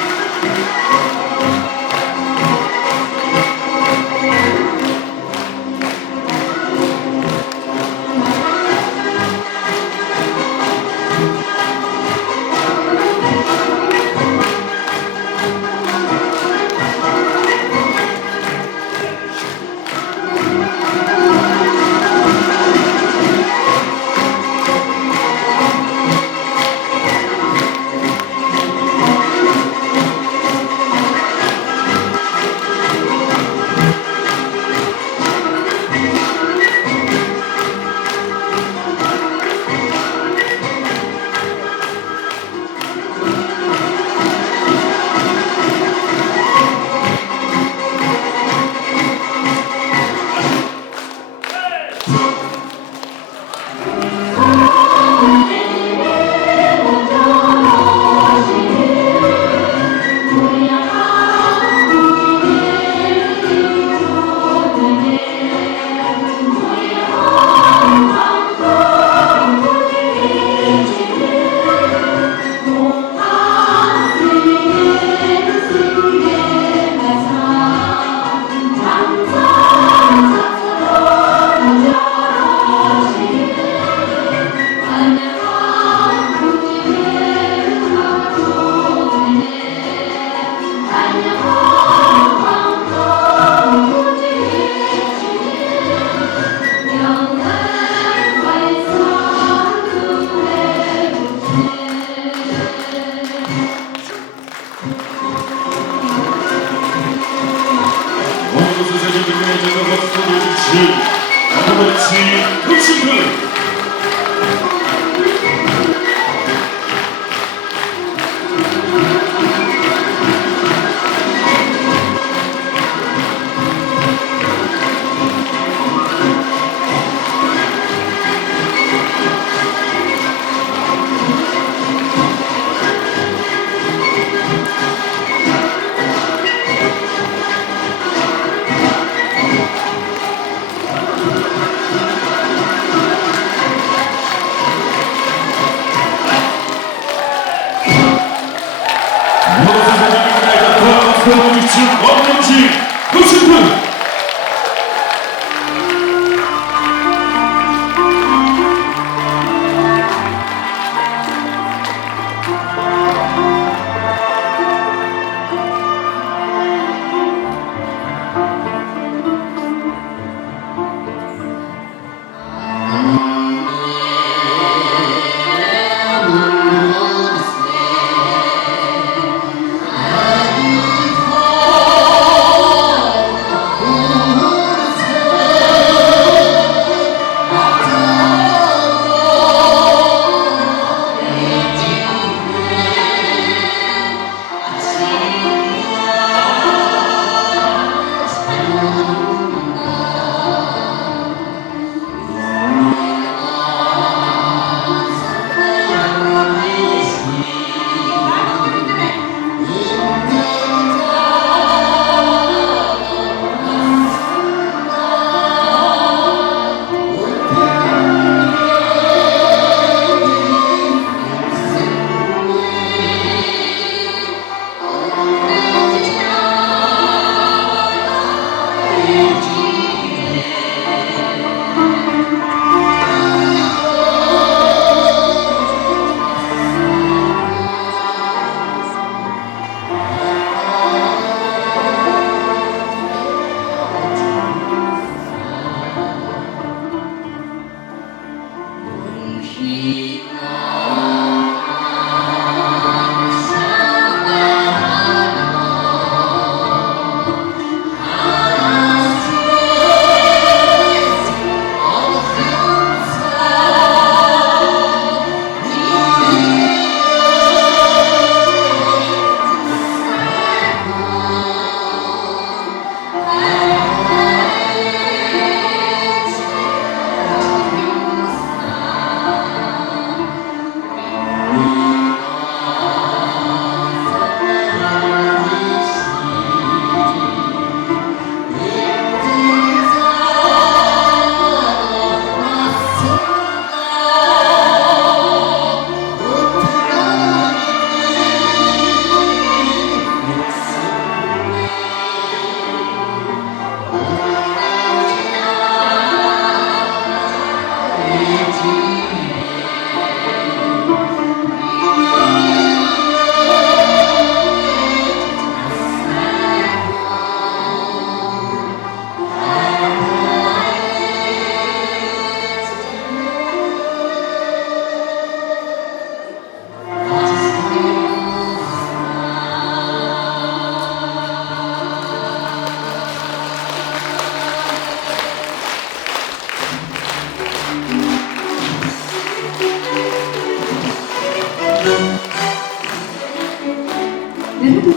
Эрхэм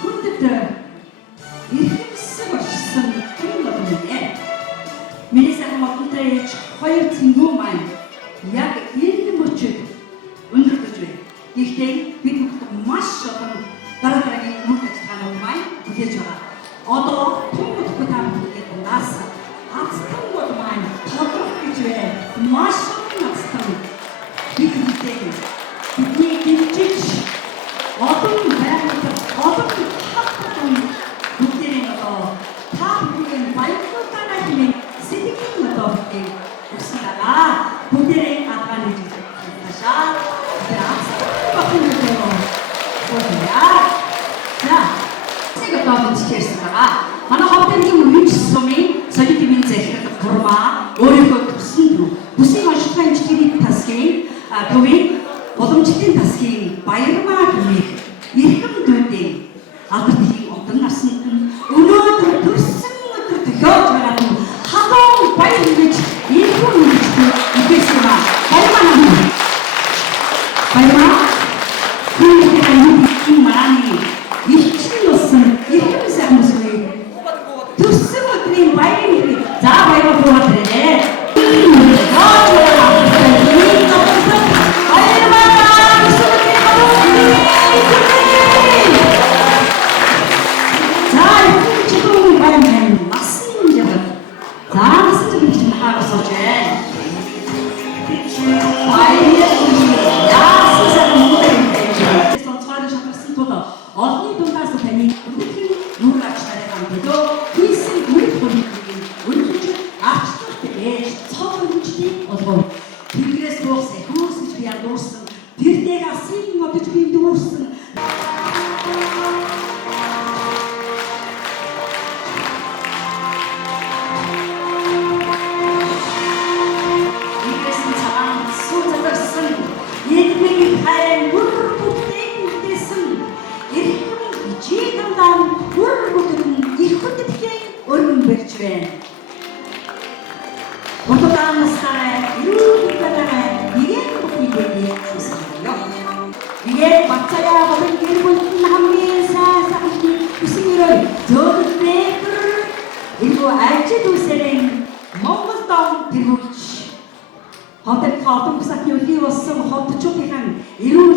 хүндэт эрхэмсэг орчсон юм байна. Миний сайхан модтой ээж хоёр цэнгүү маань яг ийм мөчөд өндөрдөж байна. Гэхдээ бид маш олон дараагийн үйл ажиллагаанууд маань хүлээж байгаа. Одоо хүмүүст таамаглах нас ацтангууд маань тодрох гэж байна. Маш олон ацтан бидний гэрчиж олон байгаад олон хатан бүгдийн одоо та бүхэн баярлалаа хэмээн сэтгэлийн одоо үсэлага бүгдээ атганы таашаа манай хотын үеч сумын солидимын захирал гурваа өөрийнхөө төссөн дүү бүсийн онцлогын инженерийн тасгийн төвийн боломжтой тасгийн баярмаа хэмээх эрхэм дүүдийн албартын одон насанд өнөөдөр төрсөн өдөр төхөж байгаа нь хадуу баяр гэж ийхүү нэгтэй ихэсэма баярмаа хүн мааны ихчин болсон эрхэм сайн хүмүүсээ төрсөн өдрийн баярыг за баяр хүргээрэй. Олонний дундаас таны өнөөдрийн нүр ачаараа хамтдаа хийсэн үйл хөдлөлтийг өнөөдөр арчлалт ээж цог хэмждэг болгоо. Тэнгэрээс дуусах хөөсөж би ядуурсан. Тэрдэг асын модж би дүүрсэн. Ихэсэн цагаан сууцарсан. Эдгээр хайр бүрбүтэн үтсэн. Жигэндан бүрбүтэн их хөдөлгөөний өргөн барьж байна. Хотодаанастай юугаараа нэгэн бүхийдээ хийсэн юм. Игээ бацаяа болон гэр бүлийн хамгийн сайхан хүсмээрөө зөөлдөө энэ ажид үсэрэн Монголдон тэргүүлж хотын бусад юуны болсон хотчуудын эрүүл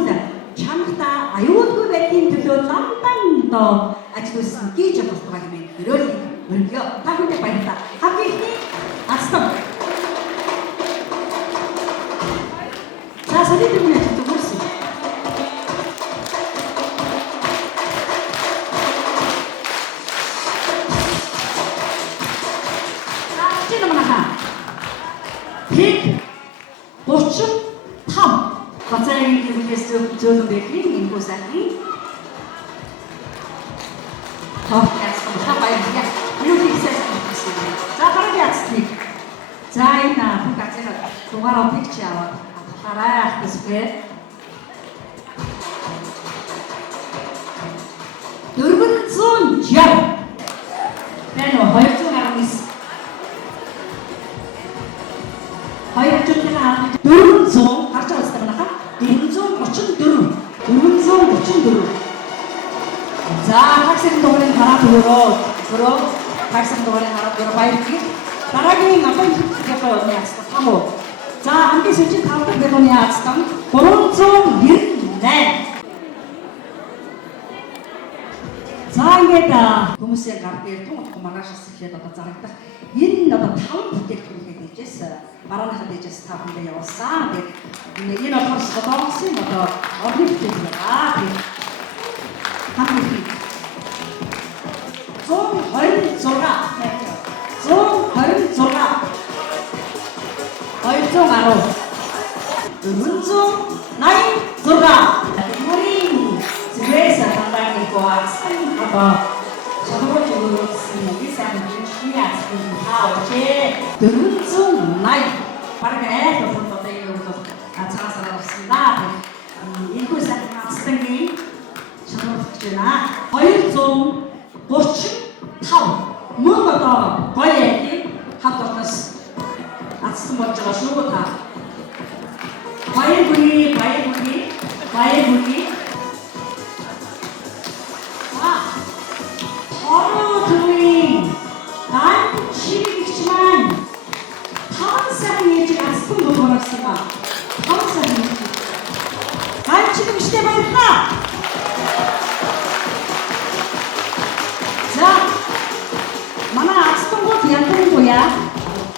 чанартай аюулгүй байдлын төлөө ламдан доо ажилласан гэж боддог юм. Өрөөлийг өргөө. Та бүхэнд баярлалаа. Хамгийн ихний астам. За солидим гэж төгссөн. Чи намаа. Тэг 35 Бацаагийн хэрэглээс зөөлөн бэкрийн энэ сайхан тофтас баярлалаа. Юу хийсэн бэ? За дараагийн яцны. За энэ бүгд дугаараа пикч яваад хараа хэсгээ. 460. Бэнэ 219. 400 гарч байгаа юм байна. 434. За таксийн дугаарыг хараад өрөө таксийн дугаарыг хараад баярлалаа. Дараагийн апын хэлбэрээр яасан хамуу. За хамгийн сүүлийн 5 дахь бэлгүүний яасан 398. За ингээд хүмүүсийн гар дээр тун маргаашаас эхлээд одоо зарагдах энэ одоо 5 бүтээгдэхүүнээ дийжээс маргаанахад дийжээс та бүхэнд явуулсан. Тэгээд энэ болохоор содонгосын одоо орны бүтээгдэхүүн байгаа. Тэгээд 486 Мөрийн зэрэгс хандааны гоацсан одоо шалгуур өгсөн сайн шинжлэхний ажлын хаалчээ 480 бараг айх фото дээр өгөх цаасаар авснаа. Энэхүү сайн хацтангийн шалгуурч байна. 235 мөн одоо гоё яа хат орноос атсан болж байгаа шүү та. Баяр хүргэе баяр баяр хүргэе. Орон төрийн ганц чигч маань 5 сарын ээжийг ассан болгосон ба 5 сарын ээж ганц чигчтэй баярлалаа. За манай асстангууд ялангуяа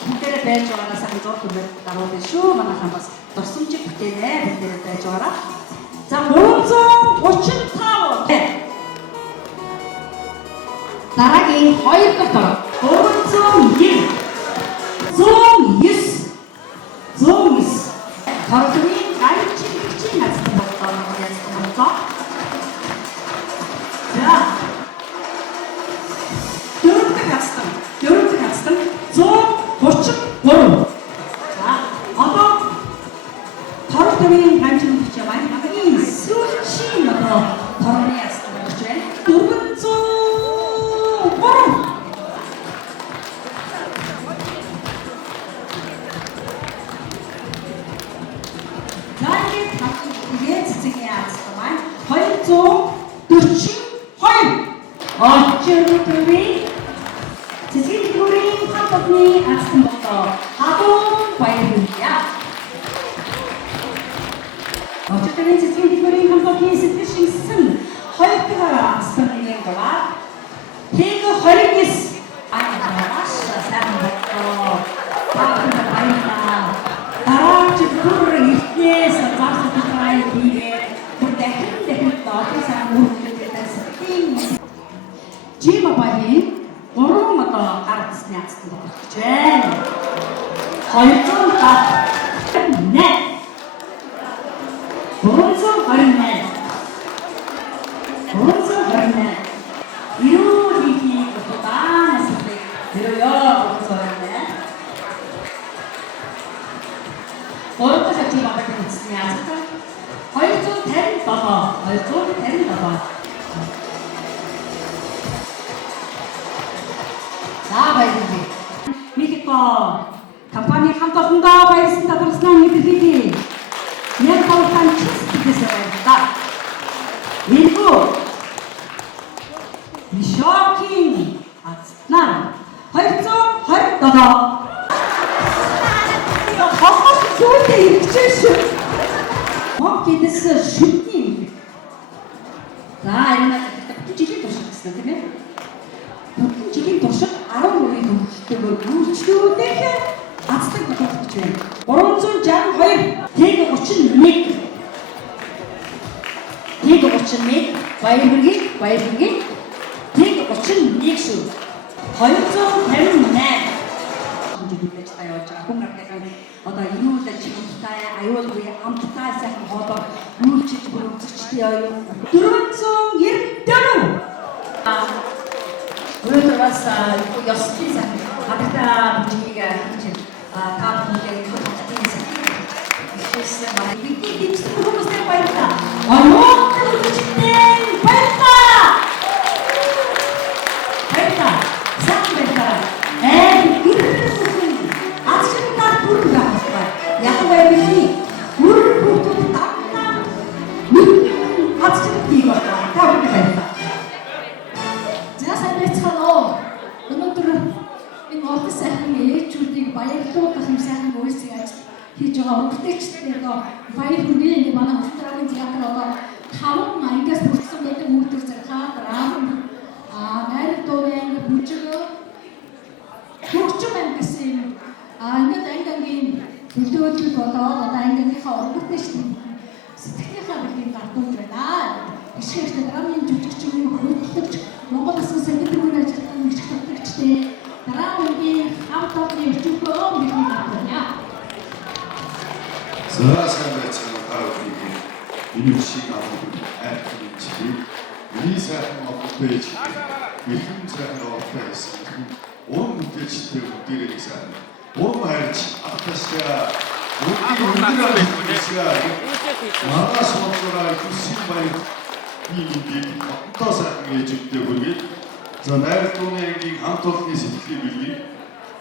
бүгдээрээ байж байгаагаас сайн зург хүлээж даруул шүү. Манайхан бас дурсамжийг бүтээнэ бүгдээрээ байж байгаараа. За 335 дараагийн 2 дахь дараа 309 Харахын ганчигчийн настай болоод яасан. За. Дөрөвдөг хастан 133. За. Одоо Харахын ганчигч маань хамгийн сүүлчийн одоо Харахын хастан болж байна. 403. Очиртури цэцгийн хамтны асан бото хадун баярлалаа. Очиртури цэцгийн хамтны сэтгэшинсэн 2 дахь асуултын гаваа тэг 29 аягаас сайн бото баярлалаа. Дараач бүр ихнээс зарцуулсан хийгээ бүр дахин дотор сайн үргэлжлүүлсэн. Жимабагийн 3 одоо гар цэцний ацсан болж байна. 428. Ирүүрийн утаанаас тэрөө болсоорой. Орто жимабагийн цэцний ацсан 257. За баярлалаа. Михико компани хамт олондоо баярлан татгалзнаа мэдээлье. Яг болон чигсээс байна. Инфо. Мишокин ацнаа 227. Хохот зүйтэй ирчихсэн шүү. Мокидэс шүтний. За энэ жилийн туршид гэсэн тийм ээ. Жилийн туршид 12 төгсөлтөөр үйлчлүүлэх ацдаг болж байна. 362 тэг 31 баяргийн тэг 31 шүү. 258 мэдээж таяа явж байгаа. Хүн нартай одоо юулаа чигтэй аюулгүй амттай сайхан хоолоор үйлчилж бүр үзэгчтэй аюул 494. Өнөөдөр бас ёсны сайхан хатагтай бүжгийг хийж таапнуудыг хөтлөсөн. Ихээсээ бидний дэвсгэр хүмүүстэй баярлалаа. хийж байгаа өвгтэйчдээ баяр хүргэе. Манай Улаанбаатарын театр одоо 5 ангиас бүрдсэн байдаг үйлдвэр зэрэг найр дууны бүжиг хөгжим ангисэн ингээд ангийн төлөвлөлт болоод одоо ангийнхаа өвгтэйчдээ сэтгэлийнхаа бүхнийг гардуулж байна. Ишгэртэй драмын жүжигчдийн хөтлөгч Монгол Улсын сангийн төвийн ажилтны нэгч хөтлөгчтэй драмын хамт олонны өчигдөө бидний байна. Сайн байцгаана таавал энэ шиг ахын чиг миний сайхан оппэж ирхэн сайхан оппэж он үтэжтэй үдэрэг сайн он хайрч авташаа үдэрэг байсан манай сонсороо хүссэн баяр ийм одоо сайхан ээжтэй хүргээд за найр дууны ангийн хамт олонны сэтгэлийг бэлдээ.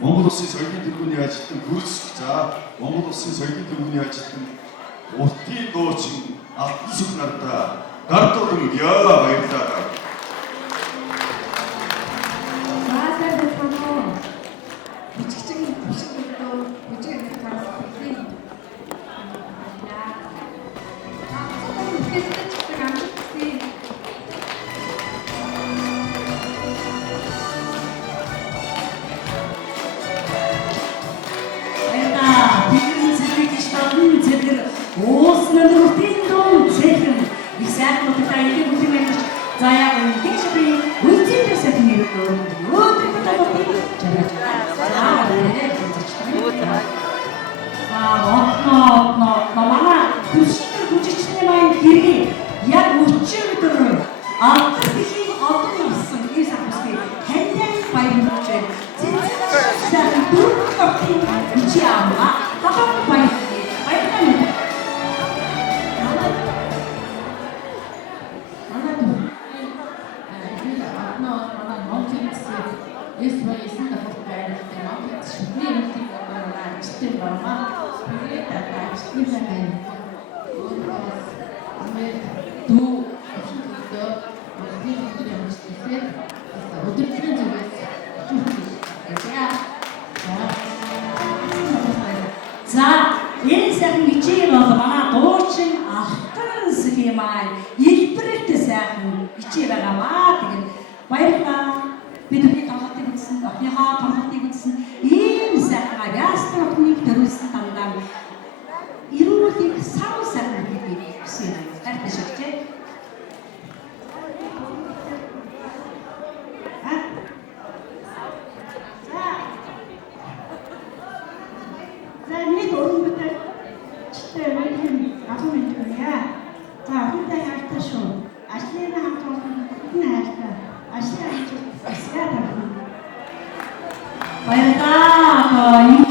Монгол Улсын соёлын тэргүүний ажилтан хүрс за Монгол Улсын соёлын тэргүүний ажилтан уртын дуучин алтан сүх нартаа гард улам яа баярлалаа. Сайн байна уу? Бичигчийн бүшигдөө бүжиг хэлсэн. Уус нөлөөлтийн дуун цэхэн их сайхан утгатай их бүхэн байж заяа гэнтэш би үлцээр сайхан нэрээр өөдрөг татдаг чараа. Мама түшигтэй бүжигчний маань хэрэг яг 30 өдөр алдархийг олон болсон ийм самбасгүй ханьяан баярлаж байна. Зэнцэн дөрөв тохтын бичи аама хапаг баярлалаа. За, энэ сайхан бичиг бол манай дуучин алтан сүхийн маань илбэрэлтэй сайхан бичиг байгаамаа. Тэгээд баярлалаа. Бидний тоглолтыг үзсэн, охиныхоо тоглолтыг үзсэн, ийм сайхан ястар охиныг төрүүлсэн дандаа ирүүлэх сав сайхан бидний хүсэж байна. Гайхаж шигчээ. За нэг өрөнгөтэй чтэй үеийн агуу мэдвэя. За хүнтэй хайртай шүү. Ашлын хамт олон хүн хайртай. Ашлын хамт баярлалаа.